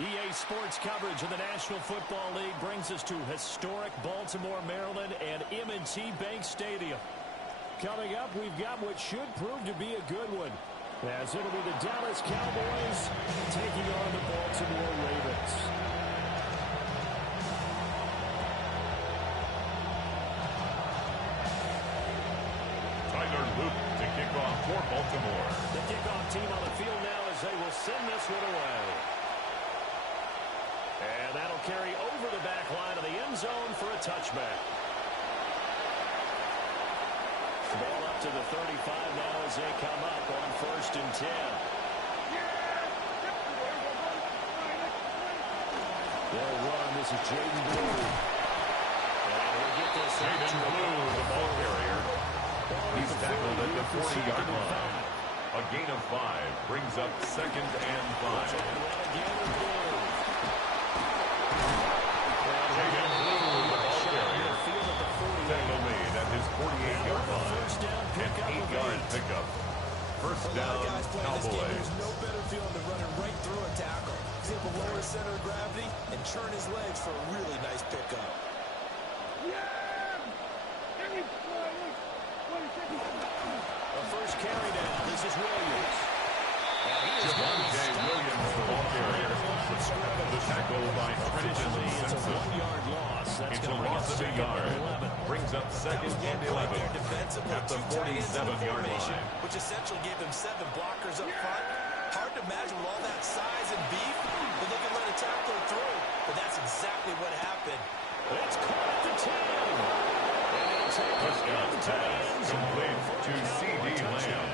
EA Sports coverage of the National Football League brings us to historic Baltimore, Maryland, and M&T Bank Stadium. Coming up, we've got what should prove to be a good one, as it'll be the Dallas Cowboys taking on the Baltimore Ravens. Tyler Luke to kick off for Baltimore. The kickoff team on the field now as they will send this one away. And that'll carry over the back line of the end zone for a touchback. Ball up to the 35 now as they come up on 1st and 10. They'll run. This is Jaden Blue. And we'll get this Jaden Blue, the ball carrier. He's tackled at the 40-yard line. A gain of 5 brings up 2nd and 5. Jaden Blue, the ball carrier. Tackle made at his 48-yard line. An 8-yard pickup. First down, Cowboys. There's no better feeling than running right through a tackle. He's able to lower his center of gravity and churn his legs for a really nice pickup. The first carry down. This is Williams. Javonte Williams, the ball carrier. The tackle by Trenton It's a Simpson. 1-yard loss. That's It's a going to loss of a yard. 11. Brings up 2nd and 11 at the 47-yard line. Which essentially gave him 7 blockers up front. Hard to imagine with all that size and beef that they can let a tackler through. But that's exactly what happened. It's caught at the 10. Touchdown pass complete to C.D. Lamb.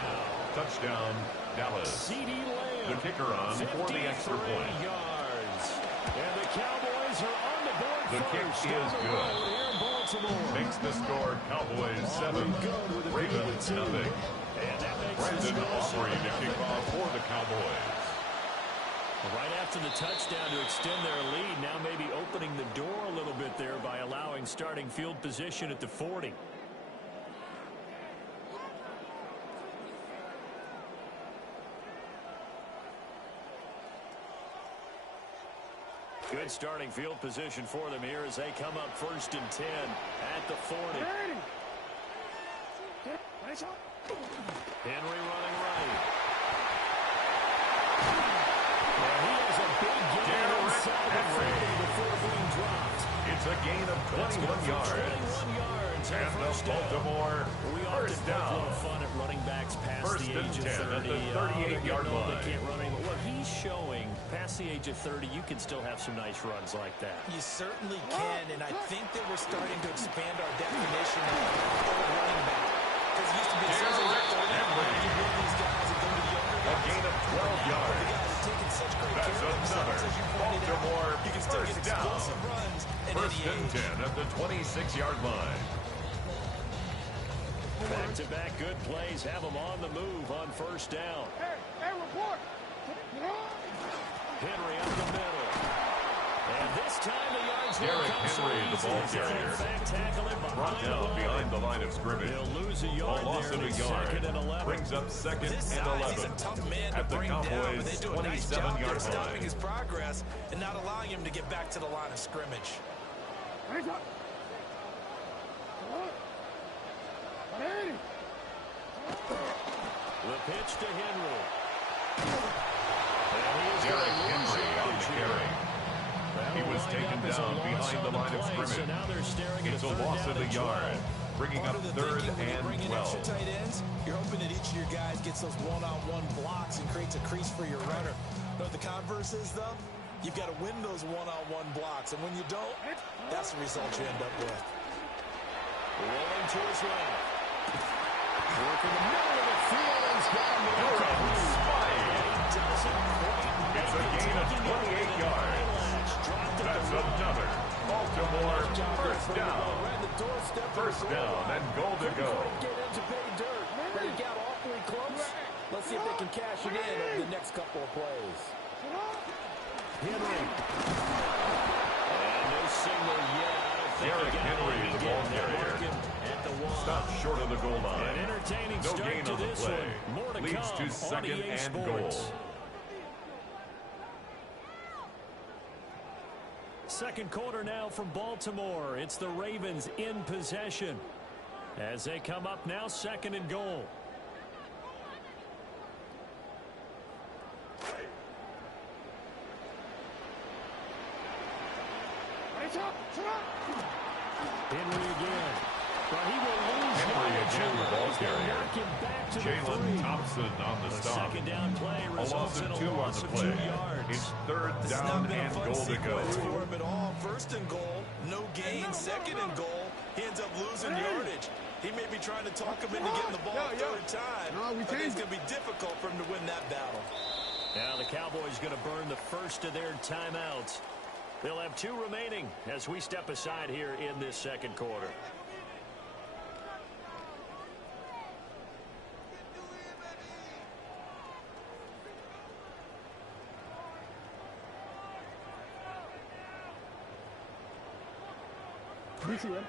Touchdown, Dallas. C.D. Lamb. The kicker on for the extra 53 point. yards. And the Cowboys are on the board The kick first is on the good. road here in Baltimore. Makes the score Cowboys 7, Ravens nothing. And that makes Brandon this Aubrey to kick off for the Cowboys. right after the touchdown to extend their lead. Now maybe opening the door a little bit there by allowing starting field position at the 40. Good starting field position for them here as they come up 1st and 10 at the 40. Henry running right. Now he has a big gain inside the 40 before being dropped. It's a gain of 21 yards. 21 yards. And the Baltimore first A down. little fun at running backs past First the and age of 10 at 30. the 38-yard line. They can't run anymore. Well, he's showing past the age of 30, you can still have some nice runs like that. You certainly can, and I think that we're starting to expand our definition of running back. Because it used to be as soon as they hit 30, you bring these guys and go to the younger A guys. gain of 12 yards. The guys are taking such great That's care of themselves, another as you pointed out. Baltimore You can still get first down. explosive runs at First any and age. 10 at the 26-yard line. Back-to-back good plays have them on the move on 1st down. Hey, report. Henry up the middle. And this time the yards will Derrick come so Henry, the easy. ball He's gonna, carrier. in fact, tackle it Brought down behind the line of scrimmage. He'll lose a A yard loss there, of and a it's yard. 2nd and 11. Brings up 2nd This and size, 11 he's a tough man to at the bring down, but Cowboys' they do a nice job 27-yard of stopping line. his progress and not allowing him to get back to the line of scrimmage. The pitch to Henry. Derrick Henry on the carry. He was taken down behind the line of scrimmage. It's a loss of a yard, bringing up 3rd and 12. Tight ends, you're hoping that each of your guys gets those one-on-one blocks and creates a crease for your runner. But the converse is, though, you've got to win those one-on-one blocks, and when you don't, that's the result you end up with. Rolling to his left. Work in the middle of the field. He's got him. Durham's flying. It's a gain of 28 yards. That's another Baltimore first down. First down and goal to go. Get into pay dirt. They got awfully close. Let's see if they can cash it in over the next couple of plays. Henry. And no signal yet. Derrick Henry, the ball carrier, stopped short of the goal line. An entertaining No start gain to on the this play. one. More to Leads come to on 2nd EA and Sports. goal. second quarter now from Baltimore. It's the Ravens in possession as they come up now, second and goal. Henry again. Well, he will lose Henry again, the ball carrier. knock him back to the Jalen 3. Thompson on the stop. Second down play A results loss in of a 2 on loss the of play. 2 yards. It's third This has down not been a and fun goal to go. sequence for him at all. First and goal, no gain. Second and goal, he ends up losing yardage. He may be trying to talk him into getting the ball third time. I think it's going to be difficult for him to win that battle. Now the Cowboys going to burn the first of their timeouts. They'll have 2 remaining as we step aside here in this second quarter.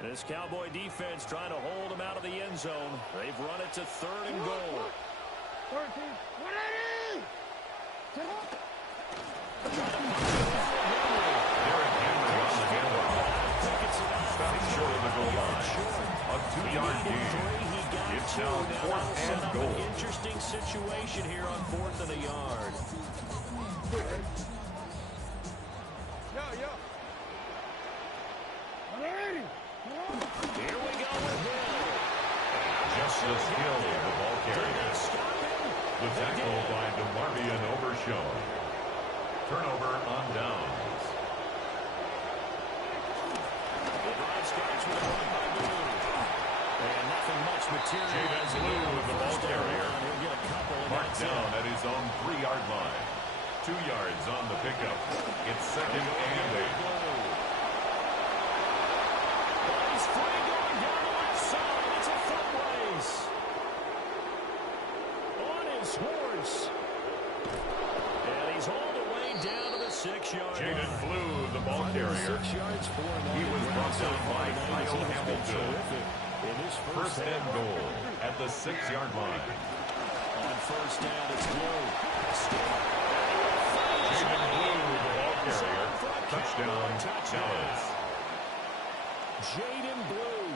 This Cowboy defense trying to hold them out of the end zone. They've run it to third and goal. Derrick Henry on the handoff. Stopped short of the goal line. A 2-yard gain. It's now fourth and goal. Interesting situation here on 4th and a yard. Here we go with Hill. Justice Hill, the ball carrier. The tackle by DeMarvion Overshown. Turnover on downs. The drive starts with a run by Blue. And nothing much material. Jaden Blue, the ball carrier. He'll get a couple and Marked that's down it. at his own 3-yard line. 2 yards on the pickup. It's second and 8. He's free going down the left side. It's a foot race. On his horse. And he's all the way down to the 6-yard line. Jaden Blue, the ball carrier. 6 yards for him. He was brought down by Kyle Hamilton. In his First and goal at the 6-yard line. On first down, it's Blue. Jaden Blue, the ball carrier. Touchdown, Dallas. Jaden Blue,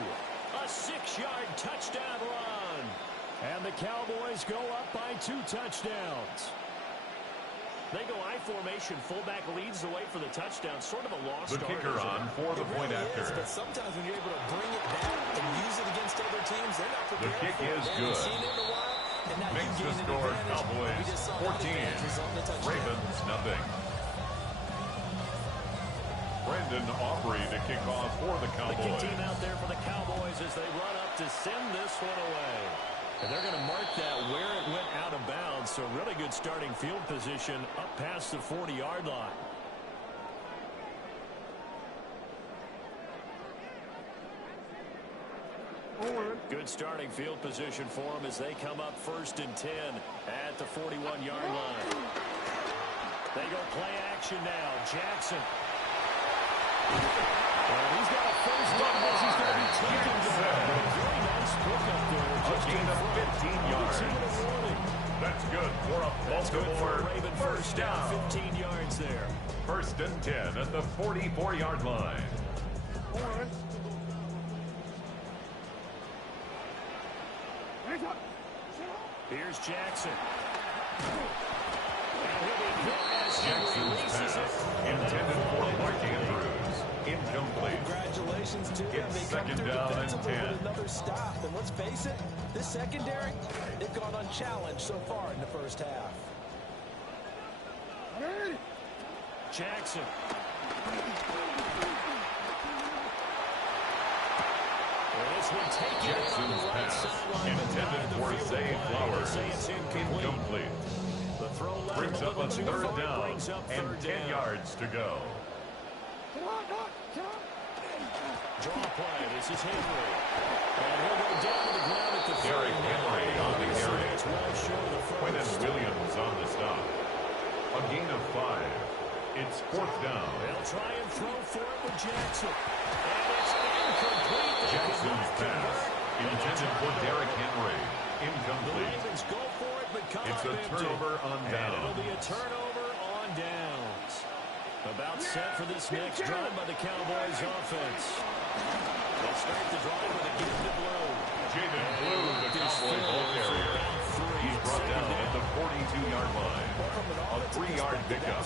a 6-yard touchdown run. And the Cowboys go up by 2 touchdowns. They go I formation. Fullback leads the way for the touchdown. Sort of a lost The kicker on for the point after. But sometimes when you're able to bring it back and use it against other teams, they're not prepared. The kick for it. is They good. haven't seen it in a while, and now Makes you the gain an score advantage. Cowboys We just saw that 14. advantage on the touchdown. Ravens nothing. Brandon Aubrey to kick off for the The Cowboys. kick team out there for the Cowboys as they run up to send this one away. And they're going to mark that where it went out of bounds. So really good starting field position up past the 40-yard line. Good starting field position for them as they come up first and 10 at the 41-yard line. They go play action now. Jackson. And he's got a first down as he's going to be taken down. Very nice pick up there. A gain of 15 yards. That's good for a Baltimore Raven first down. 15 yards there. First and 10 at the 44-yard line. Here's Jackson. And he'll be hit as he Jackson's releases pass it. intended for Mark Andrews. Incomplete. Congratulations to them. It's They come second through down and defensively 10. with another stop. And let's face it, this secondary, they've gone unchallenged so far in the first half. Jackson. This one taken Jackson's on the right pass sideline, but intended behind the for field Zay goal line. Flowers. They say it's incomplete. Incomplete. The throw left Brings a up a little too third far, down brings up and third 10 down. yards to go. Draw play. This is Henry. And he'll go down to the ground at the Derrick Henry on the carry. It's well short of the Quentin first. Williams on the stop. A gain of 5. It's fourth down. They'll try and throw for it with Jackson. And it's incomplete. They Jackson's cannot pass convert. intended for Derrick Henry. The Incomplete. Ravens go for it, but come It's up a empty. turnover on And it'll be a downs. turnover on downs. About set for this next drive by the Cowboys offense. They start the drive with a give to Blue. Jaden Blue, the Cowboy ball carrier. He's brought down at the 42-yard line. A 3-yard pickup.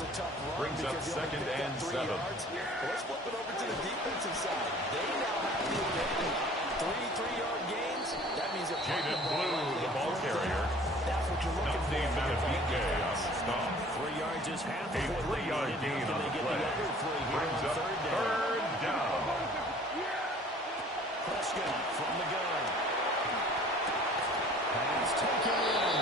Brings up 2nd and 7. Let's flip it over to the defensive side. They now have the advantage. 3-3-yard gains. That means they're Jaden Blue, the ball carrier. That's what you're looking for. Madden on the stop. 3 yards is half A of what they 3-yard needed. gain Can on they the get play. the other 3 here Brings on up third down? 3rd down. Prescott from the gun. Pass taken in.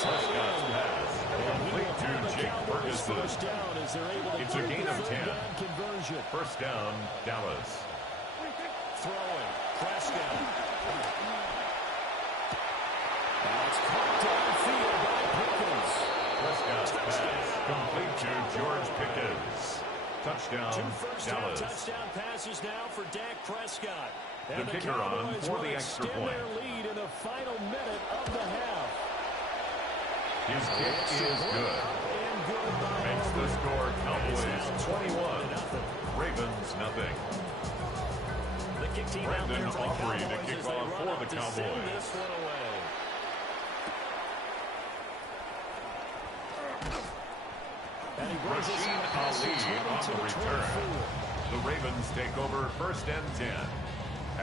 Prescott's pass. Complete to Jake Ferguson. First down as they're able to It's a gain of 10. down conversion. First down, Dallas. Throwing. Prescott. That's caught downfield by Pickens. Prescott's pass. Complete to George Pickens. Touchdown, 2 first-down Dallas. touchdown passes now for Dak Prescott. The And kicker on Cowboys for will the extra extend point. their lead in the final minute of the half. His kick is good. And good by Makes the score Cowboys It's now 21. 21-0. Ravens nothing. The kick team out Brandon there for the Aubrey to Cowboys kick as they off run for up the to send Cowboys. this one away. And he brings us Rashid out past Ali the 20 on to the the return. 24. The Ravens take over 1st and 10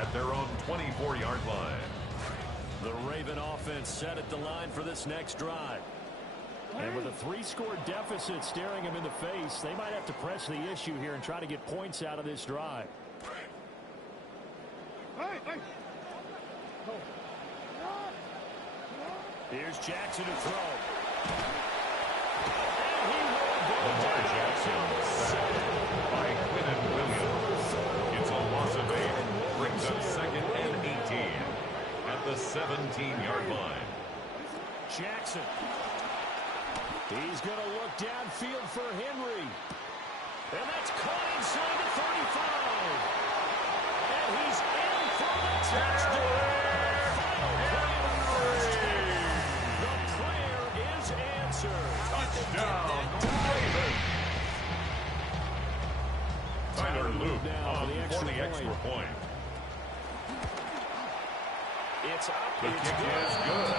at their own 24-yard line. The Raven offense set at the line for this next drive. And with a 3-score deficit staring him in the face, they might have to press the issue here and try to get points out of this drive. Here's Jackson to throw. Lamar Jackson sacked by Quinnen Williams. It's a loss of 8. Brings up 2nd and 18 at the 17-yard line. Jackson. He's going to look downfield for Henry. And that's caught inside the 35. And he's in for the touchdown. The prayer is answered. Touchdown, Ravens. Tyler Luke on for the extra point. It's up. The It's kick good. is good.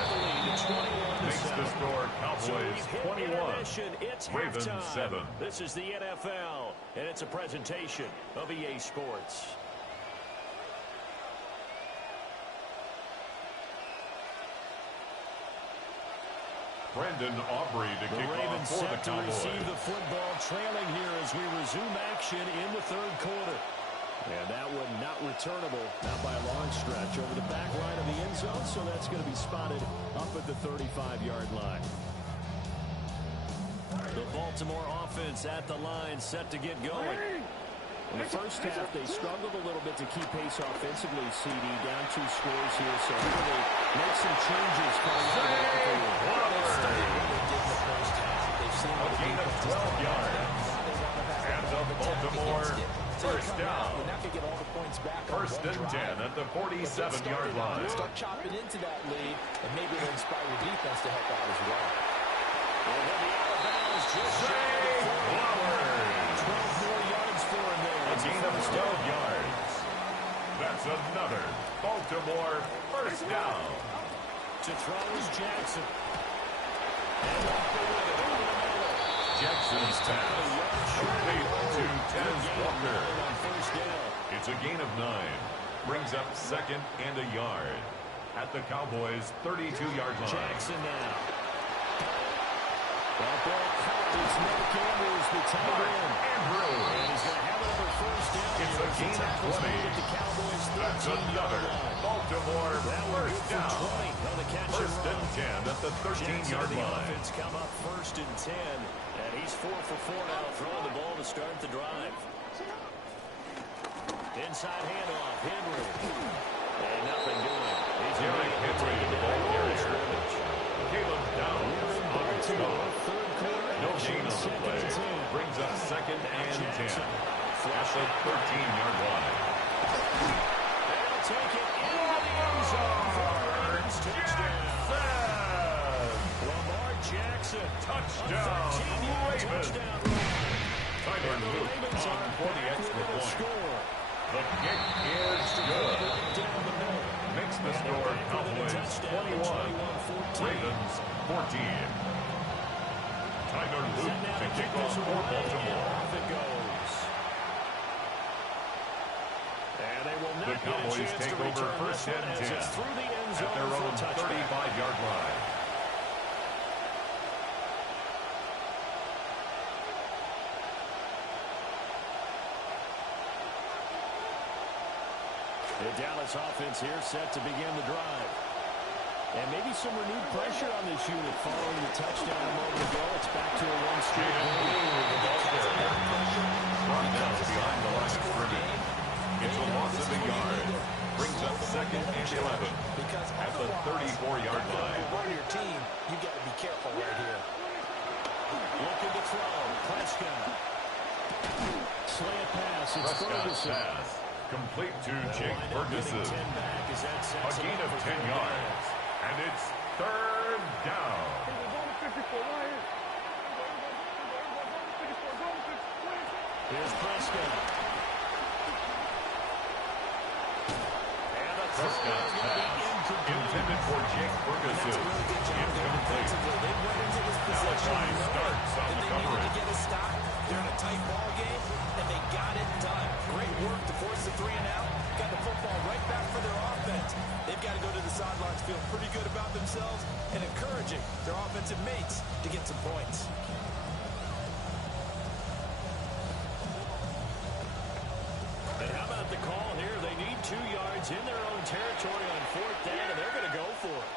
It's 21-7. Makes the score So Cowboys we've hit 21. intermission. It's Ravens halftime. 7. This is the NFL, and it's a presentation of EA Sports. Brandon Aubrey to The kick off Ravens for the set to receive the Cowboys. football, trailing here as we resume action in the 3rd quarter. And that one not returnable, not by a long stretch, over the back line of the end zone, so that's going to be spotted up at the 35-yard line. The Baltimore offense at the line, set to get going. In the first half, they struggled a little bit to keep pace offensively, CD, down 2 scores here, so they make some changes coming out of the A gain of 12 yards. Hands up Baltimore. First down. You're not going to get all the points back. 1st and 10 at the 47-yard line. Start chopping into that lead, and maybe it'll inspire your defense to help out as well. And then the out of bounds just shy of 12 more yards for him there. A gain of 12 yards. That's another Baltimore first down. To throw is Jackson. And Walker with it over the middle. Jackson's pass. Complete to Tez Walker. On first down. It's a gain of 9. Brings up 2nd and a yard at the Cowboys' 32-yard line. Jackson now. That ball caught. It's Mark Andrews, the tight end. Andrews. And he's going to have another first down. It's a gain of 20. At the Cowboys' That's 13-yard another line. Baltimore That one first good for down. 20. No, the catch First and and 10 at the 13-yard the line. offense come up 1st and 10. And he's 4 for 4 now, throwing the ball to start the drive. Inside handoff, Henry. And nothing doing. He's Derrick Henry, the ball carrier. Caleb down on the stop. No gain on the play. Brings up 2nd and 10 at the 13-yard line. They'll take it into the end zone for a Ravens touchdown. Lamar Jackson. Touchdown, A 13-yard Ravens. touchdown run. Tyler Luke on for the extra point. The kick is good. Makes the score Cowboys 21, Ravens 14. Tyler Luke to kick off for Baltimore. The Cowboys take over first and 10 at their own 35-yard line. The Dallas offense here set to begin the drive. And maybe some renewed pressure on this unit following the touchdown a moment ago. It's back to a one-street Brought down behind the line of scrimmage. It's a loss of a yard. Brings up second and 11 at the 34-yard line. On your team, you got to be careful right here. Looking to throw. Prescott. Slant pass. It's Prescott's pass. Complete to Jake Ferguson. A gain of 10 yards. And it's third down. Here's Prescott. Prescott's pass. Intended for Jake Ferguson. Incomplete. Malachi starts on the coverage. Get a stop. They're in a tight ball game, and they got it done. Great work to force the 3 and out. Got the football right back for their offense. They've got to go to the sidelines feeling pretty good about themselves and encouraging their offensive mates to get some points. And how about the call here? They need 2 yards in their own territory on 4th down, and they're going to go for it.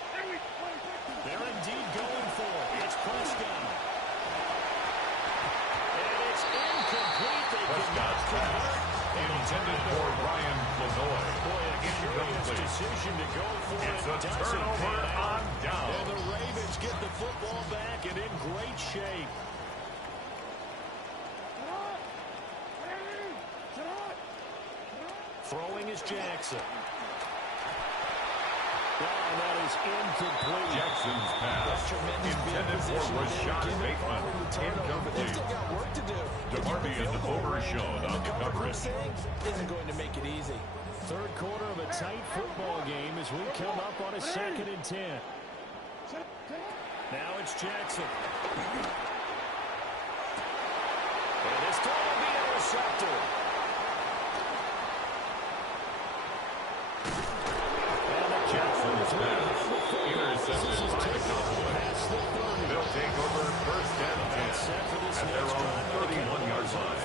They're indeed going for it. It's Prescott. And it's incomplete. They Prescott's pass. Intended for Ryan Plazoy. Incomplete. Decision to go for it's it. a turnover on down. And the Ravens get the football back and in great shape. Throwing is Jackson. And that is incomplete. Jackson's pass. Intended for Rashad Bateman. Incomplete. DeMarvion Overshown on the coverage. Isn't going to make it easy. Third quarter of a tight football game as we come up on a 2nd and 10. Now it's Jackson. And this time will be intercepted. Jackson's pass. Intercepted by the Cowboys. They'll take over first and 10 at their own 31-yard line.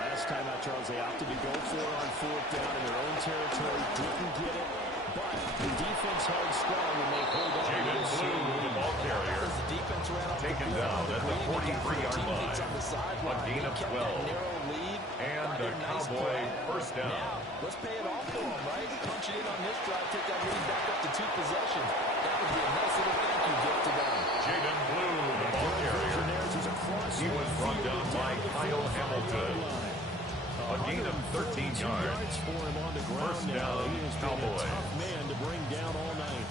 Last time out, Charles, they opted to go for it on 4th down in their own territory. Didn't get it, but the defense held strong and they pulled on. Jaden Blue, the ball carrier, taken down at the 43-yard line. A gain of 12. And a Cowboy first down. Now, let's pay it off for them, right? Punch it in on this drive, take that lead back up to 2 possessions. That would be a nice little thank you gift to them. Jaden Blue, the ball carrier. He was brought down by Kyle Hamilton. A gain of 13 yards. First down, Cowboys. Tough man to bring down all night.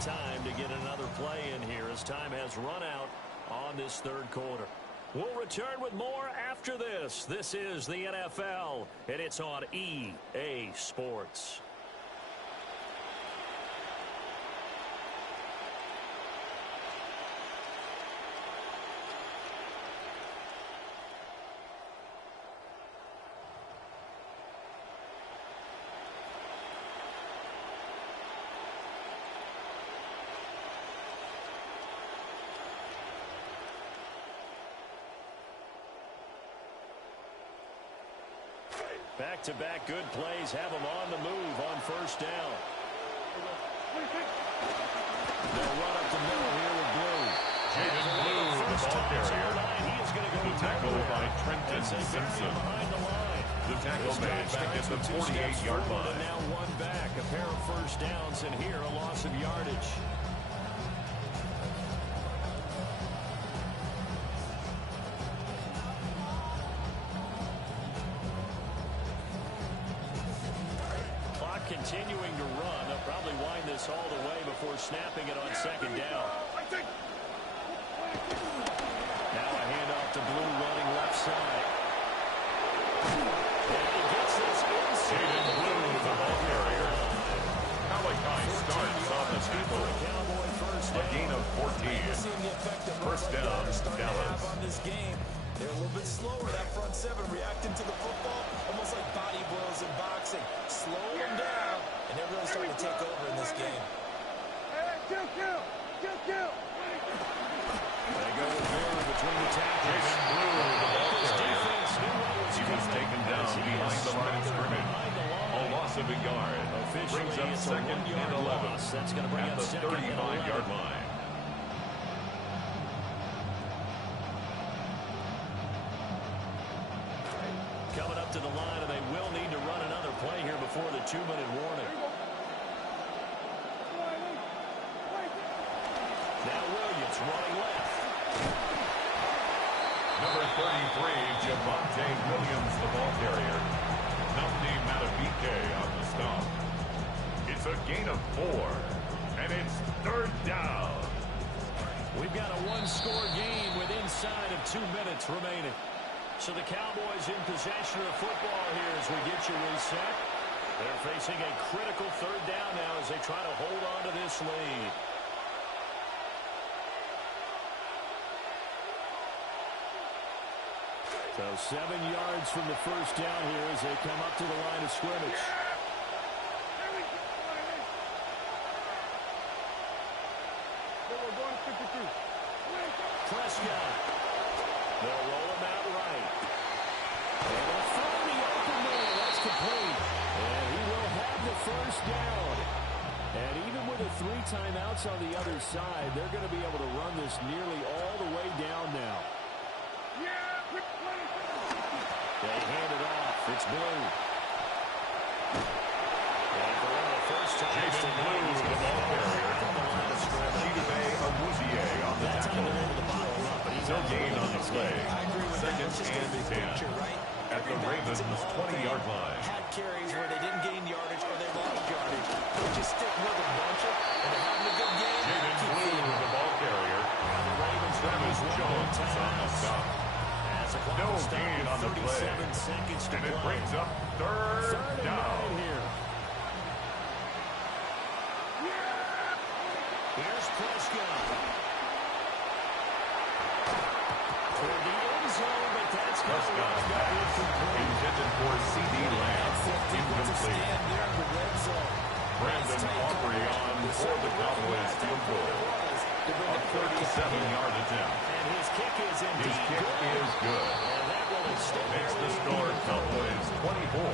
Time to get another play in here as time has run out on this 3rd quarter. We'll return with more after this. This is the NFL, and it's on EA Sports. Back-to-back good plays have them on the move on 1st down. They'll run up the middle here with Blue. Jaden Blue, the ball carrier. The tackle by Trenton Simpson. The tackle made back at the 48-yard line. Now 1 back, a pair of first downs, and here a loss of yardage. continuing to run. They'll probably wind this all the way before snapping it on second down. Now a handoff to Blue running left side. And he gets this inside. Blue, the ball carrier. Malachi starts on the tackle. A gain of 14. First down, Dallas. On this game. They're a little bit slower, that front seven, reacting to the football, almost like body blows in boxing. Slow them down, and they're really starting to take over in this game. Kill. They go with Miller between the tackles. Blue, the ball carrier. He was taken down behind the line of scrimmage. A loss of a yard. Brings up second and 11. That's going to bring at up the 35-yard line. Coming up to the line, and they will need to run another play here before the 2-minute warning. Now Williams running left. Number 33, Javonte Williams, the ball carrier. Nandi Matabike on the stop. It's a gain of 4, and it's third down. We've got a one-score game with inside of 2 minutes remaining. So the Cowboys in possession of the football here as we get you reset. They're facing a critical third down now as they try to hold on to this lead. So 7 yards from the first down here as they come up to the line of scrimmage. Prescott. They'll roll him out right. And they'll find the open man. That's complete. And he will have the first down. And even with the 3 timeouts on the other side, they're going to be able to run this nearly all the way down now. They hand it off. It's Blue. And for one of the first times tonight, he's going to be carrier from the line of scrimmage. On the tackle. No gain on the play. Second and 10. At the Ravens' 20-yard line. Had carries where they didn't gain yardage or they lost yardage. They just stick with them, don't you? And they're having a good game. Jaden Blue, the ball carrier. Travis Jones on the stop. No gain on the play. And it brings up third down. Here's Prescott. Toward the end zone, but that's Prescott's pass intended for C.D. Lamb. Incomplete. Brandon Aubrey on for the Cowboys field goal. A 37-yard attempt. And his kick is indeed good. And that will makes the score Cowboys 24.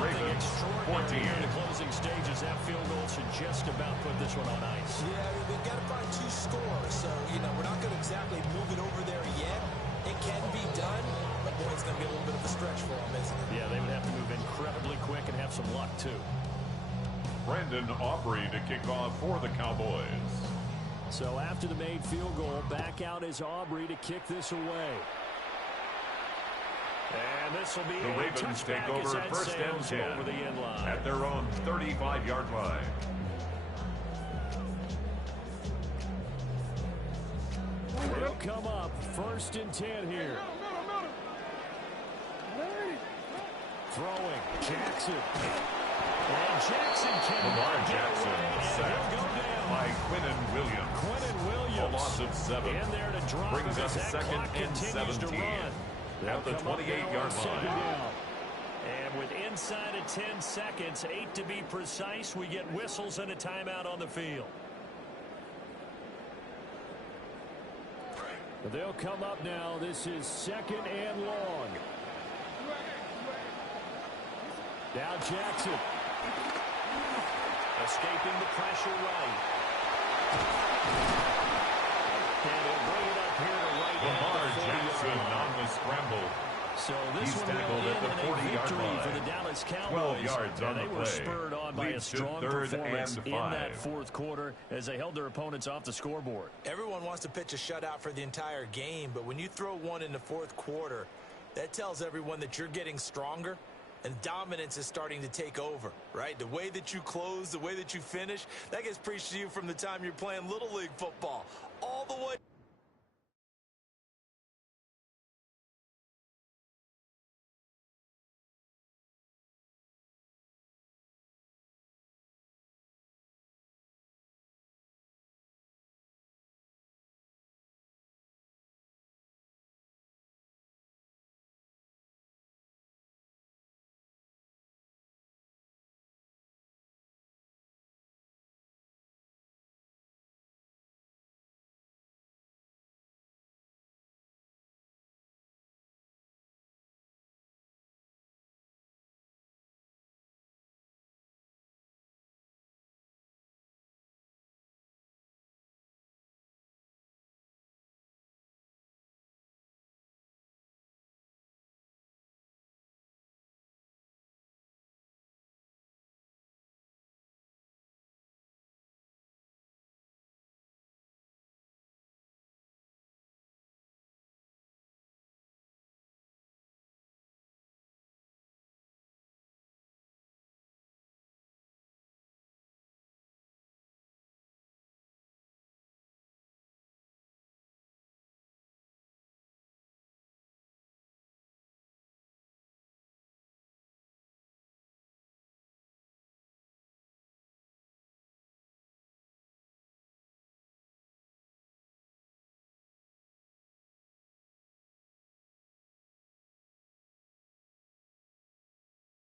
Ravens 14. In the closing stages, that field goal should just about put this one on ice. Yeah, they've got to find 2 scores. So, we're not going to exactly move it over there yet. It can be done, but boy, it's going to be a little bit of a stretch for them, isn't it? Yeah, they would have to move incredibly quick and have some luck, too. Brandon Aubrey to kick off for the Cowboys. So after the made field goal, back out is Aubrey to kick this away. And this will be the Ravens take over first and 10 over the end line. At their own 35-yard line. They'll come up first and 10 here. Throwing Jackson. And Jackson Lamar Jackson sacked by Quinnen Williams. A loss of 7. In there to drop brings us second and 17 at the 28-yard line. And with inside of 10 seconds, 8 to be precise, we get whistles and a timeout on the field. They'll come up now. This is second and long. Now Jackson. Escaping the pressure right. And he'll bring it up here to right. Lamar Jackson on the scramble. So this He's one tackled will at the end in a 40-yard victory line. for the Dallas Cowboys. 12 yards on and they the were play. spurred on by a Leads to strong third performance and in 5. that fourth quarter as they held their opponents off the scoreboard. Everyone wants to pitch a shutout for the entire game, but when you throw one in the fourth quarter, that tells everyone that you're getting stronger and dominance is starting to take over, right? The way that you close, the way that you finish, that gets preached to you from the time you're playing Little League football all the way.